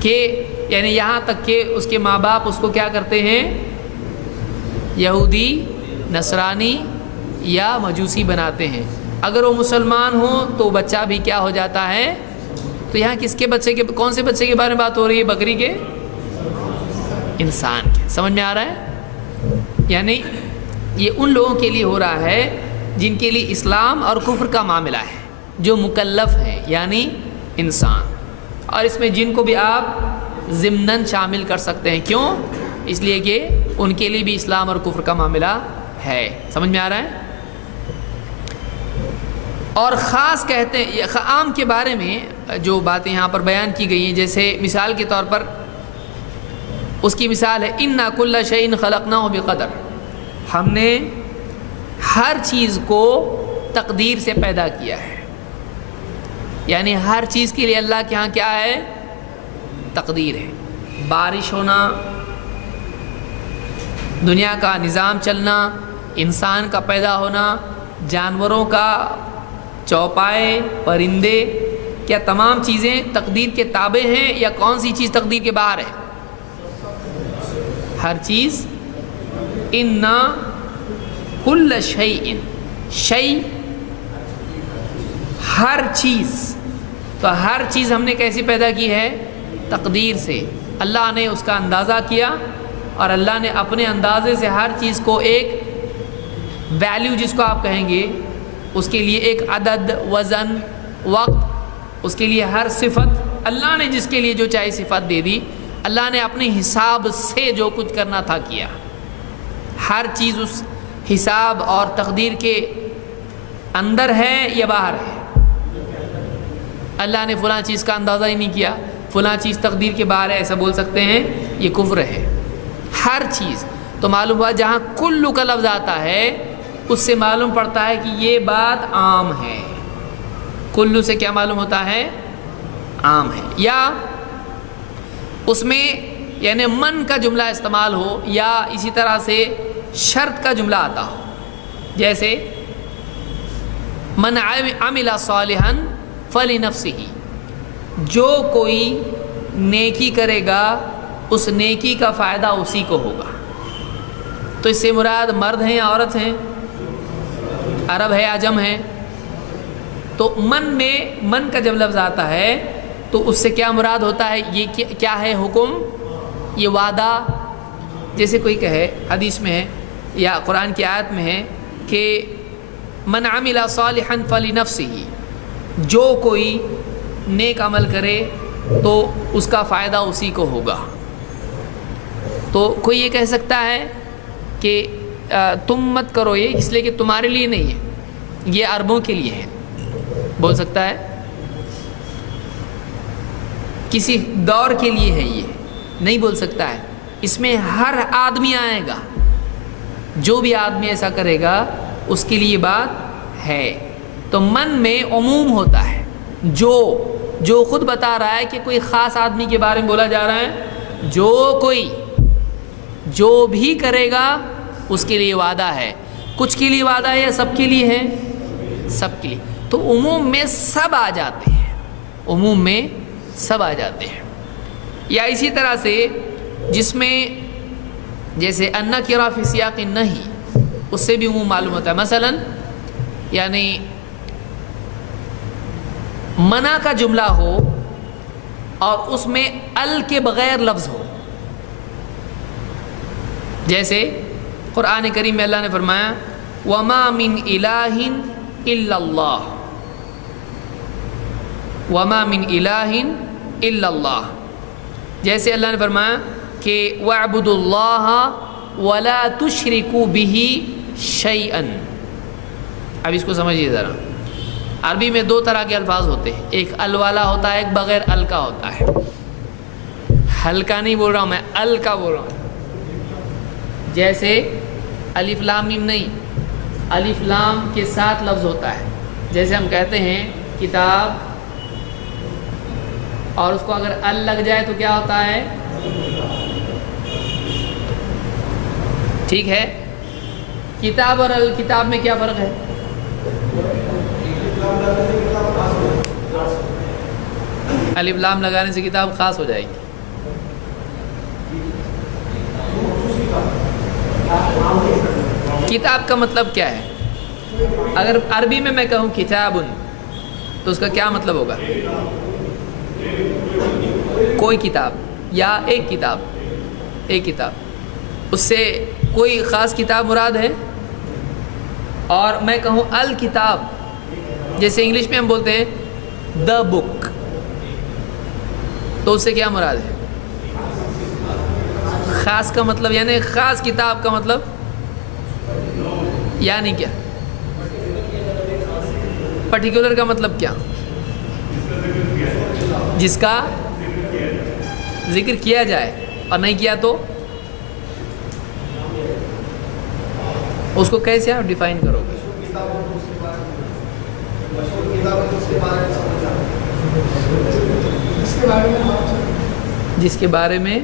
کہ یعنی یہاں تک کہ اس کے ماں باپ اس کو کیا کرتے ہیں؟ یہودی، نصرانی یا مجوسی بناتے ہیں۔ اگر وہ مسلمان ہو تو بچہ بھی کیا ہو جاتا ہے؟ تو یہاں کس کے بچے کے، کون سے بچے کے بارے میں بات ہو رہی ہے؟ بکری کے، انسان کے۔ سمجھ میں آ رہا ہے؟ یعنی یہ ان لوگوں کے لیے ہو رہا ہے جن کے لیے اسلام اور کفر کا معاملہ ہے، جو مکلف ہیں، یعنی انسان۔ اور اس میں جن کو بھی آپ ضمناً شامل کر سکتے ہیں۔ کیوں؟ اس لیے کہ ان کے لیے بھی اسلام اور کفر کا معاملہ ہے۔ سمجھ میں آ رہا ہے؟ اور خاص کہتے ہیں، عام کے بارے میں جو باتیں یہاں پر بیان کی گئی ہیں، جیسے مثال کے طور پر اس کی مثال ہے اِنَّا كُلَّ شَيْءٍ خَلَقْنَاهُ بِقَدَرٍ، ہم نے ہر چیز کو تقدیر سے پیدا کیا ہے۔ یعنی ہر چیز کے لیے اللہ کے ہاں کیا ہے؟ تقدیر ہے۔ بارش ہونا، دنیا کا نظام چلنا، انسان کا پیدا ہونا، جانوروں کا، چوپائے، پرندے، کیا تمام چیزیں تقدیر کے تابع ہیں یا کون سی چیز تقدیر کے باہر ہے؟ ہر چیز۔ اِنَّا كُلَّ شَيْءٍ، شَيْء ہر چیز، تو ہر چیز ہم نے کیسی پیدا کی ہے؟ تقدیر سے۔ اللہ نے اس کا اندازہ کیا، اور اللہ نے اپنے اندازے سے ہر چیز کو ایک ویلیو، جس کو آپ کہیں گے، اس کے لیے ایک عدد، وزن، وقت، اس کے لیے ہر صفت، اللہ نے جس کے لیے جو چاہے صفت دے دی۔ اللہ نے اپنے حساب سے جو کچھ کرنا تھا کیا۔ ہر چیز اس حساب اور تقدیر کے اندر ہے یا باہر ہے؟ اللہ نے فلاں چیز کا اندازہ ہی نہیں کیا، فلاں چیز تقدیر کے باہر ہے، ایسا بول سکتے ہیں؟ یہ کفر ہے۔ ہر چیز تو معلوم ہوا جہاں کلو کا لفظ آتا ہے اس سے معلوم پڑتا ہے کہ یہ بات عام ہے۔ کلو سے کیا معلوم ہوتا ہے؟ عام ہے۔ یا اس میں یعنی من کا جملہ استعمال ہو یا اسی طرح سے شرط کا جملہ آتا ہو، جیسے من عمل صالحا فلنفسہ، جو کوئی نیکی کرے گا اس نیکی کا فائدہ اسی کو ہوگا۔ تو اس سے مراد مرد ہیں یا عورت ہیں؟ عرب ہے عجم ہے؟ تو من کا جب لفظ آتا ہے تو اس سے کیا مراد ہوتا ہے؟ یہ کیا ہے حکم؟ یہ وعدہ، جیسے کوئی کہے حدیث میں ہے یا قرآن کی آیت میں ہے کہ من عمل صالحا فلنفسہ، جو کوئی نیک عمل کرے تو اس کا فائدہ اسی کو ہوگا۔ تو کوئی یہ کہہ سکتا ہے کہ تم مت کرو یہ، اس لیے کہ تمہارے لیے نہیں ہے، یہ عربوں کے لیے ہے، بول سکتا ہے؟ کسی دور کے لیے ہے، یہ نہیں بول سکتا ہے۔ اس میں ہر آدمی آئے گا، جو بھی آدمی ایسا کرے گا اس کے لیے بات ہے۔ تو من میں عموم ہوتا ہے، جو خود بتا رہا ہے کہ کوئی خاص آدمی کے بارے میں بولا جا رہا ہے، جو بھی کرے گا اس کے لیے وعدہ ہے۔ کچھ کے لیے وعدہ ہے یا سب کے لیے ہے؟ سب کے لیے۔ تو عموم میں سب آ جاتے ہیں، عموم میں سب آ جاتے ہیں۔ یا اسی طرح سے جس میں جیسے النکرہ فی سیاق النہی، اس سے بھی عموم معلوم ہوتا ہے۔ مثلا یعنی منع کا جملہ ہو اور اس میں ال کے بغیر لفظ ہو، جیسے قرآن کریم میں اللہ نے فرمایا وَمَا مِنْ إِلَٰهٍ إِلَّا اللَّهُ، وَمَا مِنْ إِلَٰهٍ إِلَّا اللَّهُ، جیسے اللہ نے فرمایا کہ وَاعْبُدُوا اللَّهَ وَلَا تُشْرِكُوا بِهِ شَيْئًا۔ اب اس کو سمجھیے ذرا، عربی میں دو طرح کے الفاظ ہوتے ہیں، ایک ال والا ہوتا ہے، ایک بغیر ال کا ہوتا ہے۔ ہلکا نہیں بول رہا ہوں میں، ال کا بول رہا ہوں، جیسے الف لام میم نہیں، الف لام کے ساتھ لفظ ہوتا ہے، جیسے ہم کہتے ہیں کتاب، اور اس کو اگر ال لگ جائے تو کیا ہوتا ہے؟ ٹھیک ہے، کتاب اور الکتاب میں کیا فرق ہے؟ الف لام لگانے سے کتاب خاص ہو جائے گی۔ کتاب کا مطلب کیا ہے؟ اگر عربی میں کہوں کتابن تو اس کا کیا مطلب ہوگا؟ کوئی کتاب یا ایک کتاب، ایک کتاب، اس سے کوئی خاص کتاب مراد ہے۔ اور میں کہوں الکتاب، جیسے انگلش میں ہم بولتے ہیں دا بک، تو اس سے کیا مراد ہے؟ خاص کا مطلب یعنی خاص کتاب کا مطلب یعنی کیا؟ پرٹیکولر کا مطلب کیا؟ جس کا ذکر کیا جائے، اور نہیں کیا تو اس کو کیسے آپ ڈیفائن کرو گے؟ جس کے بارے میں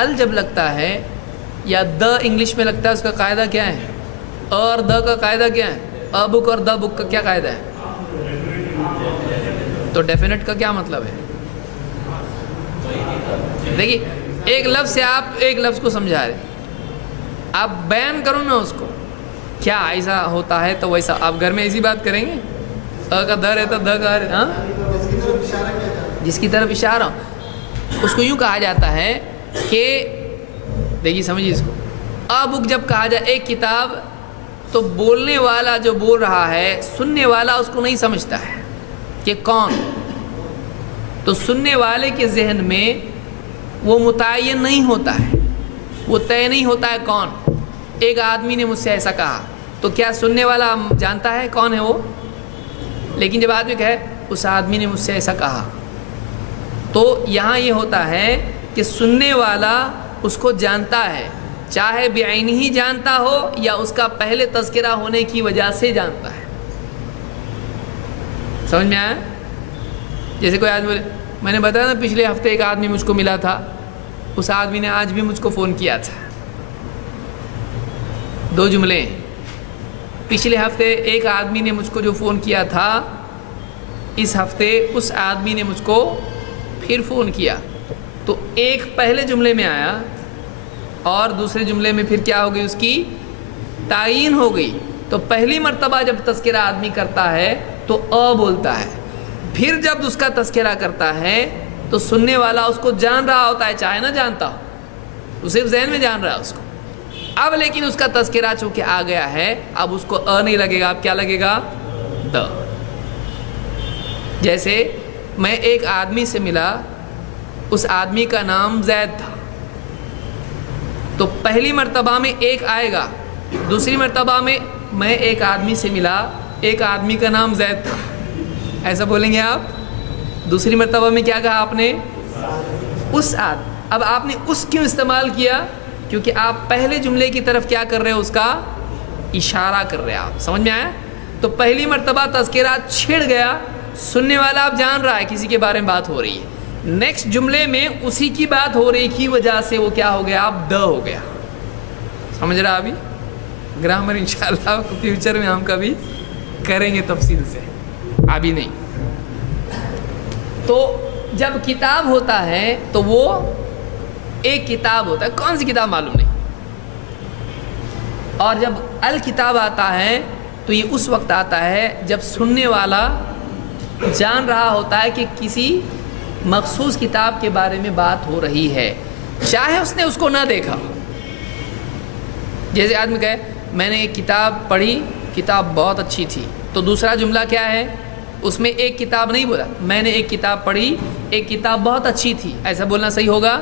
ال جب لگتا ہے یا دا انگلش میں لگتا ہے، اس کا قاعدہ کیا ہے؟ اور دا کا قاعدہ کیا ہے؟ ا بک اور دا بک کا کیا قاعدہ ہے؟ تو ڈیفینٹ کا کیا مطلب ہے؟ دیکھیے، ایک لفظ سے آپ ایک لفظ کو سمجھا رہے، آپ بیان کرو نا اس کو، کیا ایسا ہوتا ہے تو ویسا آپ گھر میں ایسی بات کریں گے؟ ا کا در ہے تو د کا ہے، ہاں، جس کی طرف اشارہ اس کو یوں کہا جاتا ہے کہ دیکھیے سمجھیے اس کو، ا بک جب کہا جائے ایک کتاب، تو بولنے والا جو بول رہا ہے، سننے والا اس کو نہیں سمجھتا ہے کہ کون، تو سننے والے کے ذہن میں وہ متعین نہیں ہوتا ہے وہ طے نہیں ہوتا ہے کون. ایک آدمی نے مجھ سے ایسا کہا تو کیا سننے والا جانتا ہے کون ہے وہ؟ لیکن جب آدمی کہے اس آدمی نے مجھ سے ایسا کہا تو یہاں یہ ہوتا ہے کہ سننے والا اس کو جانتا ہے، چاہے بعینہ ہی جانتا ہو یا اس کا پہلے تذکرہ ہونے کی وجہ سے جانتا ہے. سمجھ میں آیا؟ جیسے کوئی آدمی بولے میں نے بتایا نا پچھلے ہفتے ایک آدمی مجھ کو ملا تھا، اس آدمی نے آج بھی مجھ کو فون کیا تھا. 2 جملے. پچھلے ہفتے ایک آدمی نے مجھ کو جو فون کیا تھا، اس ہفتے اس آدمی نے مجھ کو پھر فون کیا. تو ایک پہلے جملے میں آیا اور دوسرے جملے میں پھر کیا ہو گئی، اس کی تعین ہو گئی. تو پہلی مرتبہ جب تذکرہ آدمی کرتا ہے تو بولتا ہے، پھر جب اس کا تذکرہ کرتا ہے تو سننے والا اس کو جان رہا ہوتا ہے، چاہے نہ جانتا ہو، وہ صرف ذہن میں جان رہا ہے اس کو. اب لیکن اس کا تذکرہ چونکہ آ گیا ہے، اب اس کو نہیں لگے گا، اب کیا لگے گا؟ د. جیسے میں ایک آدمی سے ملا، اس آدمی کا نام زید تھا، تو پہلی مرتبہ میں ایک آئے گا، دوسری مرتبہ میں میں ایک آدمی سے ملا، ایک آدمی کا نام زید تھا، ایسا بولیں گے آپ. دوسری مرتبہ میں کیا کہا آپ نے؟ اس اب آپ نے اس کیوں استعمال کیا؟ کیونکہ آپ پہلے جملے کی طرف کیا کر رہے ہو، اس کا اشارہ کر رہے ہیں آپ. سمجھ میں آیا؟ تو پہلی مرتبہ تذکرہ چھڑ گیا، سننے والا آپ جان رہا ہے کسی کے بارے میں بات ہو رہی ہے، نیکسٹ جملے میں اسی کی بات ہو رہی کی وجہ سے وہ کیا ہو گیا، آپ د ہو گیا. سمجھ رہا؟ ابھی گرامر انشاءاللہ فیوچر میں ہم کبھی کریں گے تفصیل سے، ابھی نہیں. تو جب کتاب ہوتا ہے تو وہ ایک کتاب ہوتا ہے، کون سی کتاب معلوم نہیں. اور جب الکتاب آتا ہے تو یہ اس وقت آتا ہے جب سننے والا جان رہا ہوتا ہے کہ کسی مخصوص کتاب کے بارے میں بات ہو رہی ہے، چاہے اس نے اس کو نہ دیکھا. جیسے آدمی کہے میں نے ایک کتاب پڑھی، کتاب بہت اچھی تھی، تو دوسرا جملہ کیا ہے، اس میں ایک کتاب نہیں بولا، میں نے ایک کتاب پڑھی، ایک کتاب بہت اچھی تھی، ایسا بولنا صحیح ہوگا.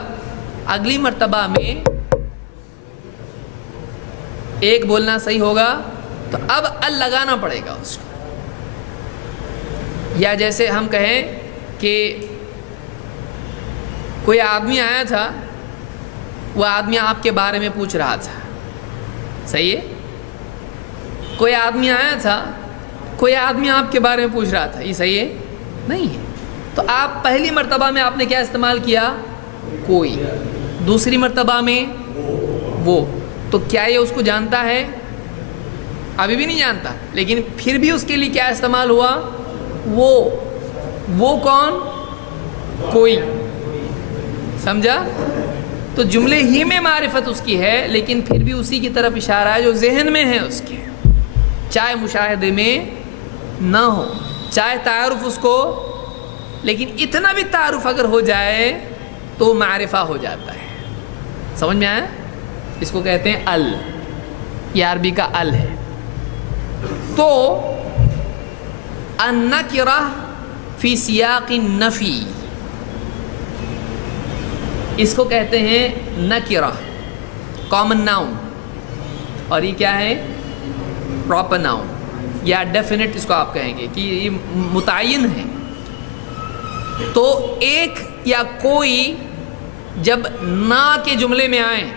اگلی مرتبہ میں ایک بولنا صحیح ہوگا، تو اب ال لگانا پڑے گا اس کو. یا جیسے ہم کہیں کہ کوئی آدمی آیا تھا، وہ آدمی آپ کے بارے میں پوچھ رہا تھا، صحیح ہے؟ کوئی آدمی آیا تھا، کوئی آدمی آپ کے بارے میں پوچھ رہا تھا، یہ صحیح ہے؟ نہیں ہے. تو آپ پہلی مرتبہ میں آپ نے کیا استعمال کیا؟ کوئی. دوسری مرتبہ میں وہ. تو کیا یہ اس کو جانتا ہے؟ ابھی بھی نہیں جانتا، لیکن پھر بھی اس کے لیے کیا استعمال ہوا؟ وہ کون؟ کوئی. سمجھا؟ تو جملے ہی میں معرفت اس کی ہے، لیکن پھر بھی اسی کی طرف اشارہ ہے جو ذہن میں ہے اس کے، چاہے مشاہدے میں نہ ہو، چاہے تعارف اس کو، لیکن اتنا بھی تعارف اگر ہو جائے تو معرفہ ہو جاتا ہے. سمجھ میں آیا؟ اس کو کہتے ہیں ال، یہ عربی کا ال ہے. تو النکرہ فی سیاق النفی، اس کو کہتے ہیں نکرہ، کامن ناؤن، اور یہ کیا ہے؟ پراپر ناؤن یا ڈیفینٹ، اس کو آپ کہیں گے کہ یہ متعین ہے. تو ایک یا کوئی جب نا کے جملے میں آئیں،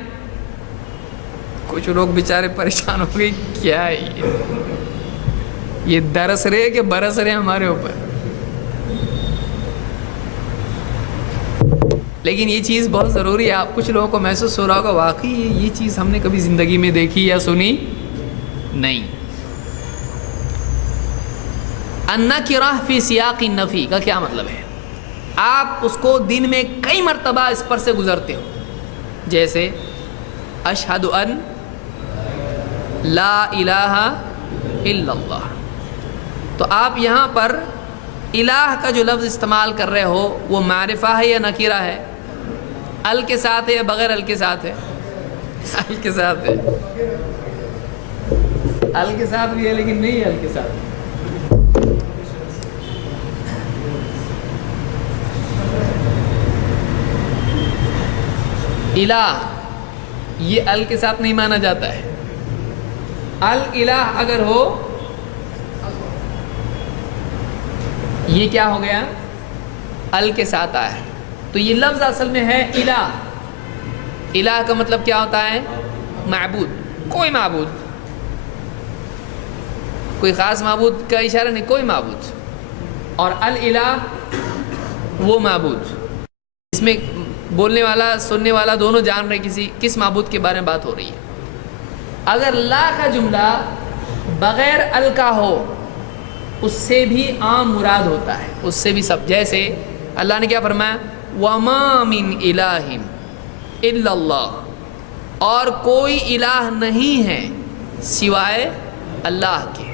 کچھ لوگ بیچارے پریشان ہو گئے، کیا ہے یہ درس رہے کہ برس رہے ہمارے اوپر. لیکن یہ چیز بہت ضروری ہے. آپ کچھ لوگوں کو محسوس ہو رہا ہوگا واقعی یہ چیز ہم نے کبھی زندگی میں دیکھی یا سنی نہیں. النکرہ فی سیاق النفی کا کیا مطلب ہے؟ آپ اس کو دن میں کئی مرتبہ اس پر سے گزرتے ہو، جیسے اشہد ان لا الہ الا اللہ. تو آپ یہاں پر الہ کا جو لفظ استعمال کر رہے ہو وہ معرفہ ہے یا نکرہ ہے؟ ال کے ساتھ ہے یا بغیر ال کے ساتھ ہے؟ ال کے ساتھ ہے. ال کے ساتھ بھی ہے لیکن نہیں ال کے ساتھ. الہ یہ ال کے ساتھ نہیں مانا جاتا ہے. الہ اگر ہو یہ کیا ہو گیا؟ ال کے ساتھ آیا ہے. تو یہ لفظ اصل میں ہے الہ. الہ کا مطلب کیا ہوتا ہے؟ معبود. کوئی معبود، کوئی خاص معبود کا اشارہ نہیں، کوئی معبود. اور الہ وہ معبود. اس میں بولنے والا سننے والا دونوں جان رہے کس معبود کے بارے میں بات ہو رہی ہے. اگر لا کا جملہ بغیر ال کا ہو اس سے بھی عام مراد ہوتا ہے، اس سے بھی سب. جیسے اللہ نے کیا فرمایا؟ وَمَا مِنْ إِلَٰهٍ إِلَّا اللَّهُ، اور کوئی الہ نہیں ہے سوائے اللہ کے.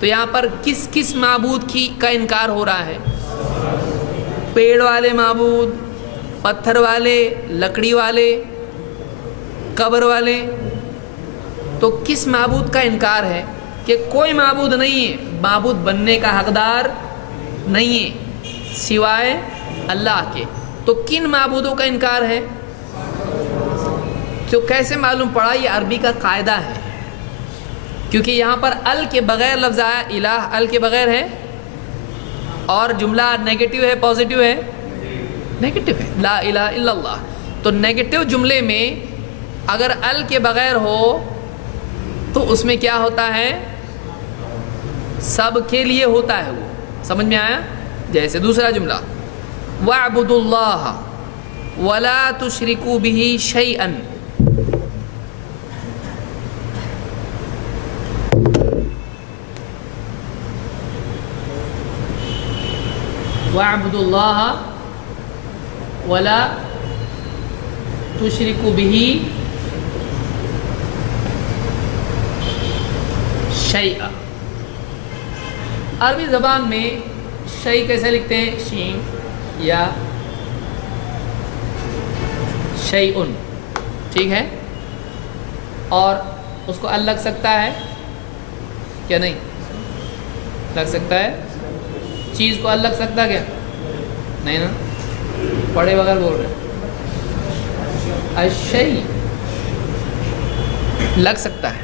تو یہاں پر کس معبود کا انکار ہو رہا ہے؟ پیڑ والے معبود، پتھر والے، لکڑی والے، قبر والے. تو کس معبود کا انکار ہے؟ کہ کوئی معبود نہیں ہے، معبود بننے کا حقدار نہیں ہے سوائے اللہ کے. تو کن معبودوں کا انکار ہے؟ تو کیسے معلوم پڑا؟ یہ عربی کا قاعدہ ہے. کیونکہ یہاں پر ال کے بغیر لفظ آیا، الہ ال کے بغیر ہے، اور جملہ نیگیٹو ہے پازیٹیو ہے؟ نیگیٹو ہے. لا الہ الا اللہ. تو نیگیٹو جملے میں اگر ال کے بغیر ہو تو اس میں کیا ہوتا ہے؟ سب کے لیے ہوتا ہے. وہ سمجھ میں آیا؟ جیسے دوسرا جملہ وَاعْبُدُوا اللَّهَ وَلَا تُشْرِكُوا بِهِ شَيْئًا. وَاعْبُدُوا اللَّهَ وَلَا تُشْرِكُوا بِهِ شَيْئًا. عربی زبان میں شیء کیسے لکھتے ہیں؟ شین یا شیئن، ٹھیک ہے. اور اس کو ال لگ سکتا ہے کیا؟ نہیں لگ سکتا ہے. چیز کو ال لگ سکتا ہے کیا؟ نہیں نا، پڑھے بغیر بول رہے. الشیء لگ سکتا ہے.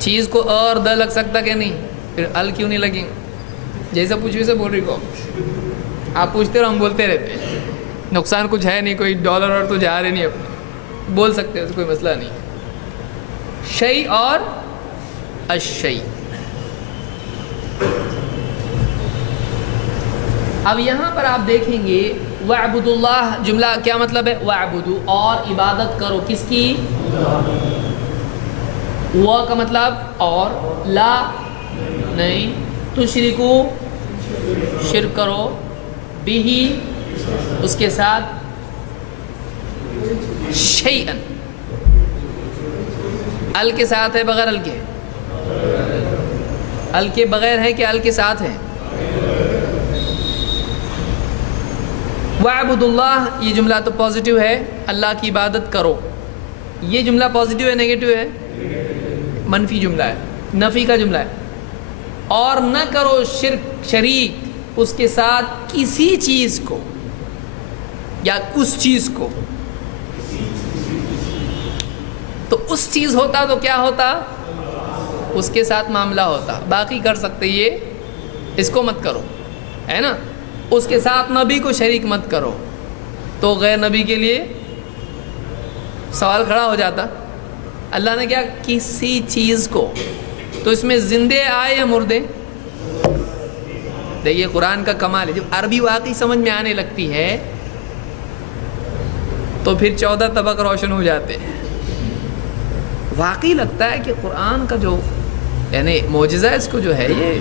چیز کو اور د لگ سکتا کہ نہیں؟ پھر ال کیوں نہیں لگیں؟ جیسا پوچھو ویسے بول رہی کو. آپ پوچھتے رہو، ہم بولتے رہتے ہیں. نقصان کچھ ہے نہیں، کوئی ڈالر اور تو جا رہے نہیں، اپنے بول سکتے ہیں، کوئی مسئلہ نہیں. شیء اور الشیء. اب یہاں پر آپ دیکھیں گے وَاعْبُدُوا اللَّهَ جملہ کیا مطلب ہے؟ وَاعْبُدُوا، اور عبادت کرو. کس کی؟ وہ کا مطلب اور، لا نہیں، تشرکو شرک کرو، بھی اس کے ساتھ، شیئن ال کے ساتھ ہے بغیر ال کے؟ ال کے بغیر ہے کہ ال کے ساتھ ہے؟ وَاعْبُدُوا اللَّهَ یہ جملہ تو پازیٹیو ہے، اللہ کی عبادت کرو. یہ جملہ پازیٹیو ہے نیگیٹو ہے؟ منفی جملہ ہے، نفی کا جملہ ہے. اور نہ کرو شریک اس کے ساتھ کسی چیز کو یا اس چیز کو. تو اس چیز ہوتا تو کیا ہوتا؟ اس کے ساتھ معاملہ ہوتا. باقی کر سکتے، یہ اس کو مت کرو، ہے نا. اس کے ساتھ نبی کو شریک مت کرو، تو غیر نبی کے لیے سوال کھڑا ہو جاتا. اللہ نے کیا؟ کسی چیز کو. تو اس میں زندے آئے یا مردے؟ دیکھیے قرآن کا کمال ہے، جب عربی واقعی سمجھ میں آنے لگتی ہے تو پھر 14 طبق روشن ہو جاتے ہیں. واقعی لگتا ہے کہ قرآن کا جو یعنی معجزہ اس کو جو ہے یہ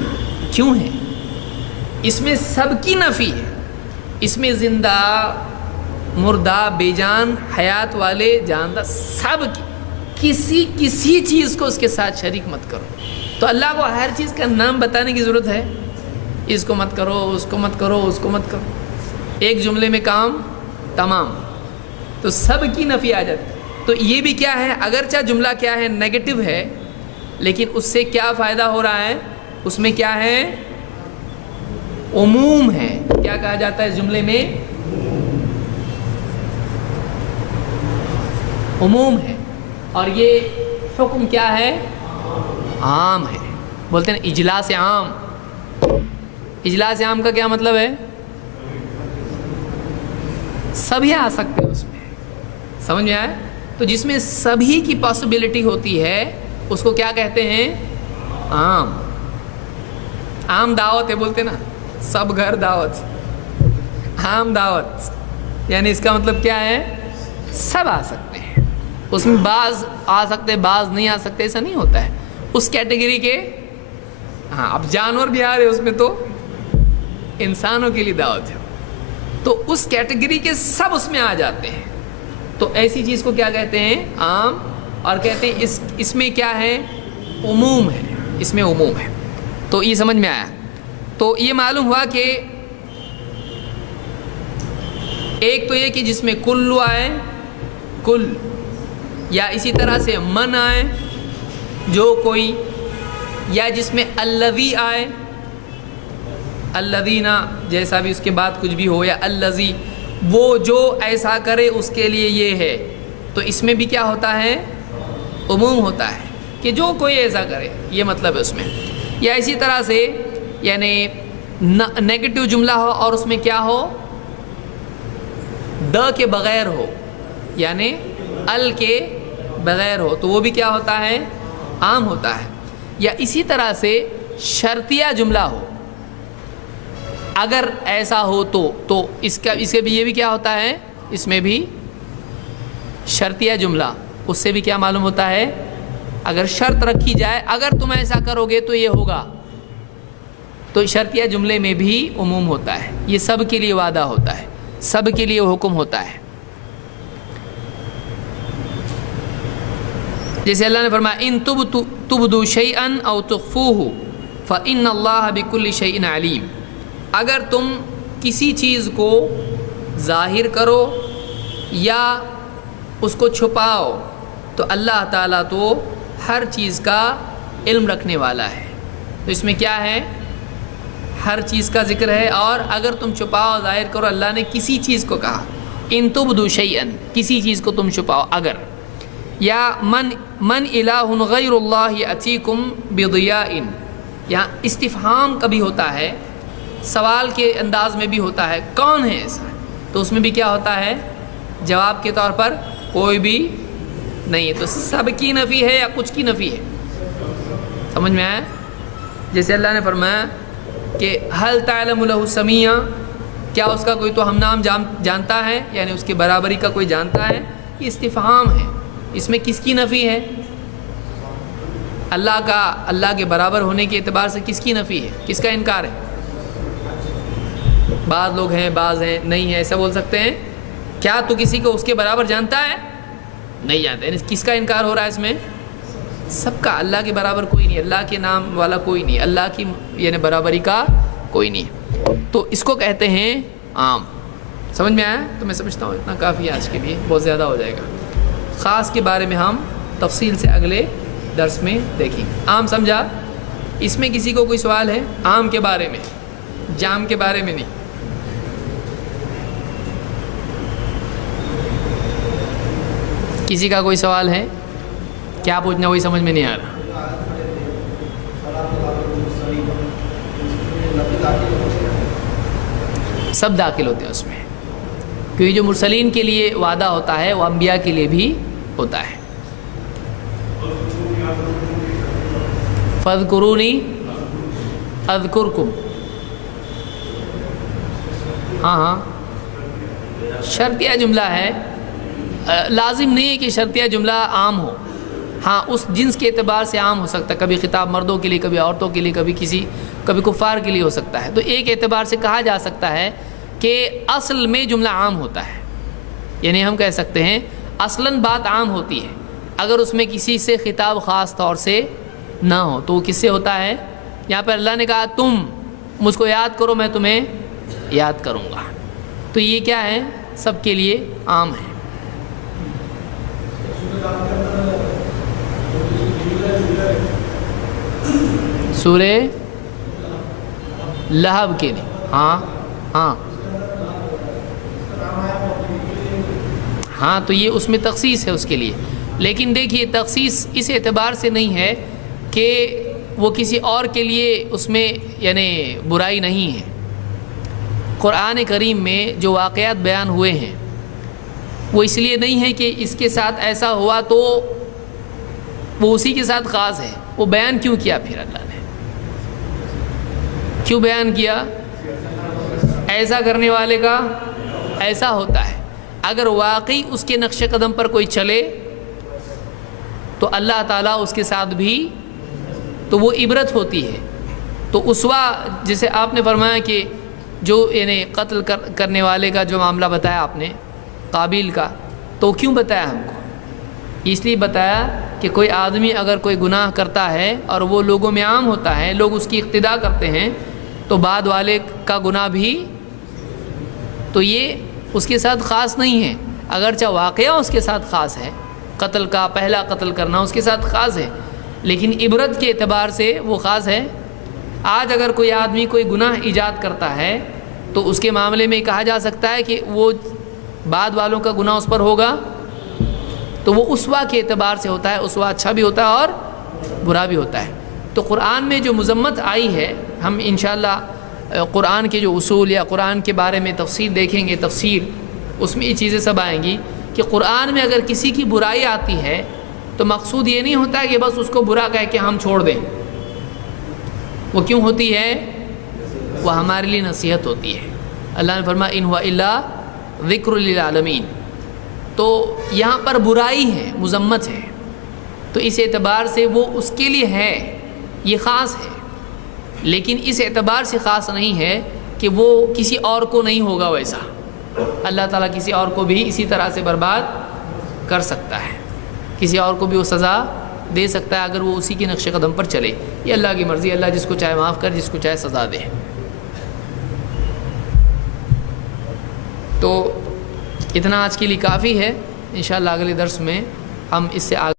کیوں ہے. اس میں سب کی نفی ہے. اس میں زندہ، مردہ، بے جان، حیات والے، جاندار، سب کی کسی چیز کو اس کے ساتھ شریک مت کرو. تو اللہ کو ہر چیز کا نام بتانے کی ضرورت ہے؟ اس کو مت کرو، اس کو مت کرو، اس کو مت کرو. ایک جملے میں کام تمام. تو سب کی نفی آ جاتی. تو یہ بھی کیا ہے؟ اگرچہ جملہ کیا ہے؟ نیگیٹو ہے، لیکن اس سے کیا فائدہ ہو رہا ہے؟ اس میں کیا ہے؟ عموم ہے. کیا کہا جاتا ہے اس جملے میں؟ عموم ہے، اور یہ حکم کیا ہے؟ عام ہے. بولتے ہیں اجلاس عام. اجلاس عام کا کیا مطلب ہے؟ سبھی آ سکتے ہیں اس میں. سمجھ میں آیا؟ تو جس میں سبھی کی پاسبلٹی ہوتی ہے اس کو کیا کہتے ہیں؟ عام. عام دعوت ہے بولتے نا، سب گھر دعوت، عام دعوت، یعنی اس کا مطلب کیا ہے؟ سب آ سکتے ہیں. اس میں بعض آ سکتے، بعض نہیں آ سکتے، ایسا نہیں ہوتا ہے. اس کیٹیگری کے، ہاں اب جانور بھی آ رہے اس میں، تو انسانوں کے لیے دعوت ہے، تو اس کیٹیگری کے سب اس میں آ جاتے ہیں. تو ایسی چیز کو کیا کہتے ہیں؟ عام. اور کہتے ہیں اس میں کیا ہے؟ عموم ہے. اس میں عموم ہے. تو یہ سمجھ میں آیا. تو یہ معلوم ہوا کہ ایک تو یہ کہ جس میں کل آئے، کل، یا اسی طرح سے من آئے، جو کوئی، یا جس میں الذی آئے، الذین جیسا بھی اس کے بعد کچھ بھی ہو، یا الذی، وہ جو ایسا کرے اس کے لیے یہ ہے. تو اس میں بھی کیا ہوتا ہے؟ عموم ہوتا ہے کہ جو کوئی ایسا کرے، یہ مطلب ہے اس میں. یا اسی طرح سے یعنی نیگیٹو جملہ ہو اور اس میں کیا ہو؟ د کے بغیر ہو، یعنی ال کے بغیر ہو، تو وہ بھی کیا ہوتا ہے؟ عام ہوتا ہے. یا اسی طرح سے شرطیہ جملہ ہو، اگر ایسا ہو تو اس کے بھی یہ بھی کیا ہوتا ہے؟ اس میں بھی شرطیہ جملہ، اس سے بھی کیا معلوم ہوتا ہے؟ اگر شرط رکھی جائے، اگر تم ایسا کرو گے تو یہ ہوگا، تو شرطیہ جملے میں بھی عموم ہوتا ہے. یہ سب کے لیے وعدہ ہوتا ہے، سب کے لیے حکم ہوتا ہے. جیسے اللہ نے فرمایا ان تبدوا شیئا او تخفوه فان اللہ بکل شیء علیم. اگر تم کسی چیز کو ظاہر کرو یا اس کو چھپاؤ تو اللہ تعالیٰ تو ہر چیز کا علم رکھنے والا ہے. تو اس میں کیا ہے؟ ہر چیز کا ذکر ہے. اور اگر تم چھپاؤ ظاہر کرو، اللہ نے کسی چیز کو کہا ان تبدوا شیئا، کسی چیز کو تم چھپاؤ اگر. یا من الہ غیر اللہ یأتیکم بضیاء، یہاں استفہام کبھی ہوتا ہے، سوال کے انداز میں بھی ہوتا ہے، کون ہے ایسا؟ تو اس میں بھی کیا ہوتا ہے؟ جواب کے طور پر کوئی بھی نہیں ہے. تو سب کی نفی ہے یا کچھ کی نفی ہے؟ سمجھ میں آیا؟ جیسے اللہ نے فرمایا کہ هل تعلم له سمیع، کیا اس کا کوئی تو ہم نام جانتا ہے، یعنی اس کی برابری کا کوئی جانتا ہے؟ یہ استفہام ہے. اس میں کس کی نفی ہے؟ اللہ کے برابر ہونے کے اعتبار سے کس کی نفی ہے؟ کس کا انکار ہے؟ بعض لوگ ہیں، بعض ہیں، نہیں ہے، ایسا بول سکتے ہیں. کیا تو کسی کو اس کے برابر جانتا ہے؟ نہیں جانتا. یعنی کس کا انکار ہو رہا ہے اس میں؟ سب کا. اللہ کے برابر کوئی نہیں، اللہ کے نام والا کوئی نہیں، اللہ کی یعنی برابری کا کوئی نہیں. تو اس کو کہتے ہیں عام. سمجھ میں آیا؟ تو میں سمجھتا ہوں اتنا کافی ہے آج کے لیے، بہت زیادہ ہو جائے گا. خاص کے بارے میں ہم تفصیل سے اگلے درس میں دیکھیں. عام سمجھا؟ اس میں کسی کو کوئی سوال ہے عام کے بارے میں؟ جام کے بارے میں نہیں. کسی کا کوئی سوال ہے؟ کیا پوچھنا وہی سمجھ میں نہیں آ رہا. سب داخل ہوتے ہیں اس میں، کیونکہ جو مرسلین کے لیے وعدہ ہوتا ہے وہ انبیاء کے لیے بھی ہوتا ہے. فاذکرونی اذکرکم، ہاں شرطیہ جملہ ہے. لازم نہیں ہے کہ شرطیہ جملہ عام ہو. ہاں اس جنس کے اعتبار سے عام ہو سکتا ہے، کبھی خطاب مردوں کے لیے، کبھی عورتوں کے لیے، کبھی کفار کے لیے ہو سکتا ہے. تو ایک اعتبار سے کہا جا سکتا ہے کہ اصل میں جملہ عام ہوتا ہے. یعنی ہم کہہ سکتے ہیں اصلاً بات عام ہوتی ہے، اگر اس میں کسی سے خطاب خاص طور سے نہ ہو تو وہ کس سے ہوتا ہے؟ یہاں پر اللہ نے کہا تم مجھ کو یاد کرو، میں تمہیں یاد کروں گا. تو یہ کیا ہے؟ سب کے لیے عام ہے. سورہ لہب کے لیے، ہاں ہاں تو یہ اس میں تخصیص ہے اس کے لیے، لیکن دیکھیے تخصیص اس اعتبار سے نہیں ہے کہ وہ کسی اور کے لیے اس میں یعنی برائی نہیں ہے۔ قرآن کریم میں جو واقعات بیان ہوئے ہیں وہ اس لیے نہیں ہے کہ اس کے ساتھ ایسا ہوا تو وہ اسی کے ساتھ خاص ہے۔ وہ بیان کیوں کیا پھر اللہ نے؟ کیوں بیان کیا؟ ایسا کرنے والے کا ایسا ہوتا ہے۔ اگر واقعی اس کے نقش قدم پر کوئی چلے تو اللہ تعالیٰ اس کے ساتھ بھی تو وہ عبرت ہوتی ہے۔ تو اسوا جیسے آپ نے فرمایا کہ جو یعنی قتل کرنے والے کا جو معاملہ بتایا آپ نے قابیل کا، تو کیوں بتایا ہم کو؟ اس لیے بتایا کہ کوئی آدمی اگر کوئی گناہ کرتا ہے اور وہ لوگوں میں عام ہوتا ہے، لوگ اس کی اقتداء کرتے ہیں، تو بعد والے کا گناہ بھی تو یہ اس کے ساتھ خاص نہیں ہے، اگرچہ واقعہ اس کے ساتھ خاص ہے، قتل کا پہلا قتل کرنا اس کے ساتھ خاص ہے، لیکن عبرت کے اعتبار سے وہ خاص ہے۔ آج اگر کوئی آدمی کوئی گناہ ایجاد کرتا ہے تو اس کے معاملے میں کہا جا سکتا ہے کہ وہ بعد والوں کا گناہ اس پر ہوگا، تو وہ اسوا کے اعتبار سے ہوتا ہے، اسوا اچھا بھی ہوتا ہے اور برا بھی ہوتا ہے۔ تو قرآن میں جو مذمت آئی ہے، ہم انشاءاللہ قرآن کے جو اصول یا قرآن کے بارے میں تفصیل دیکھیں گے، تفسیر، اس میں یہ چیزیں سب آئیں گی کہ قرآن میں اگر کسی کی برائی آتی ہے تو مقصود یہ نہیں ہوتا ہے کہ بس اس کو برا کہہ کے ہم چھوڑ دیں۔ وہ کیوں ہوتی ہے؟ وہ ہمارے لیے نصیحت ہوتی ہے۔ اللہ نے فرمایا ان هو الا ذکر للعالمین، تو یہاں پر برائی ہے، مذمت ہے، تو اس اعتبار سے وہ اس کے لیے ہے، یہ خاص ہے، لیکن اس اعتبار سے خاص نہیں ہے کہ وہ کسی اور کو نہیں ہوگا ویسا۔ اللہ تعالیٰ کسی اور کو بھی اسی طرح سے برباد کر سکتا ہے، کسی اور کو بھی وہ سزا دے سکتا ہے اگر وہ اسی کے نقش قدم پر چلے۔ یہ اللہ کی مرضی، اللہ جس کو چاہے معاف کر، جس کو چاہے سزا دے۔ تو اتنا آج کے لیے کافی ہے، انشاءاللہ اگلے درس میں ہم اس سے آگے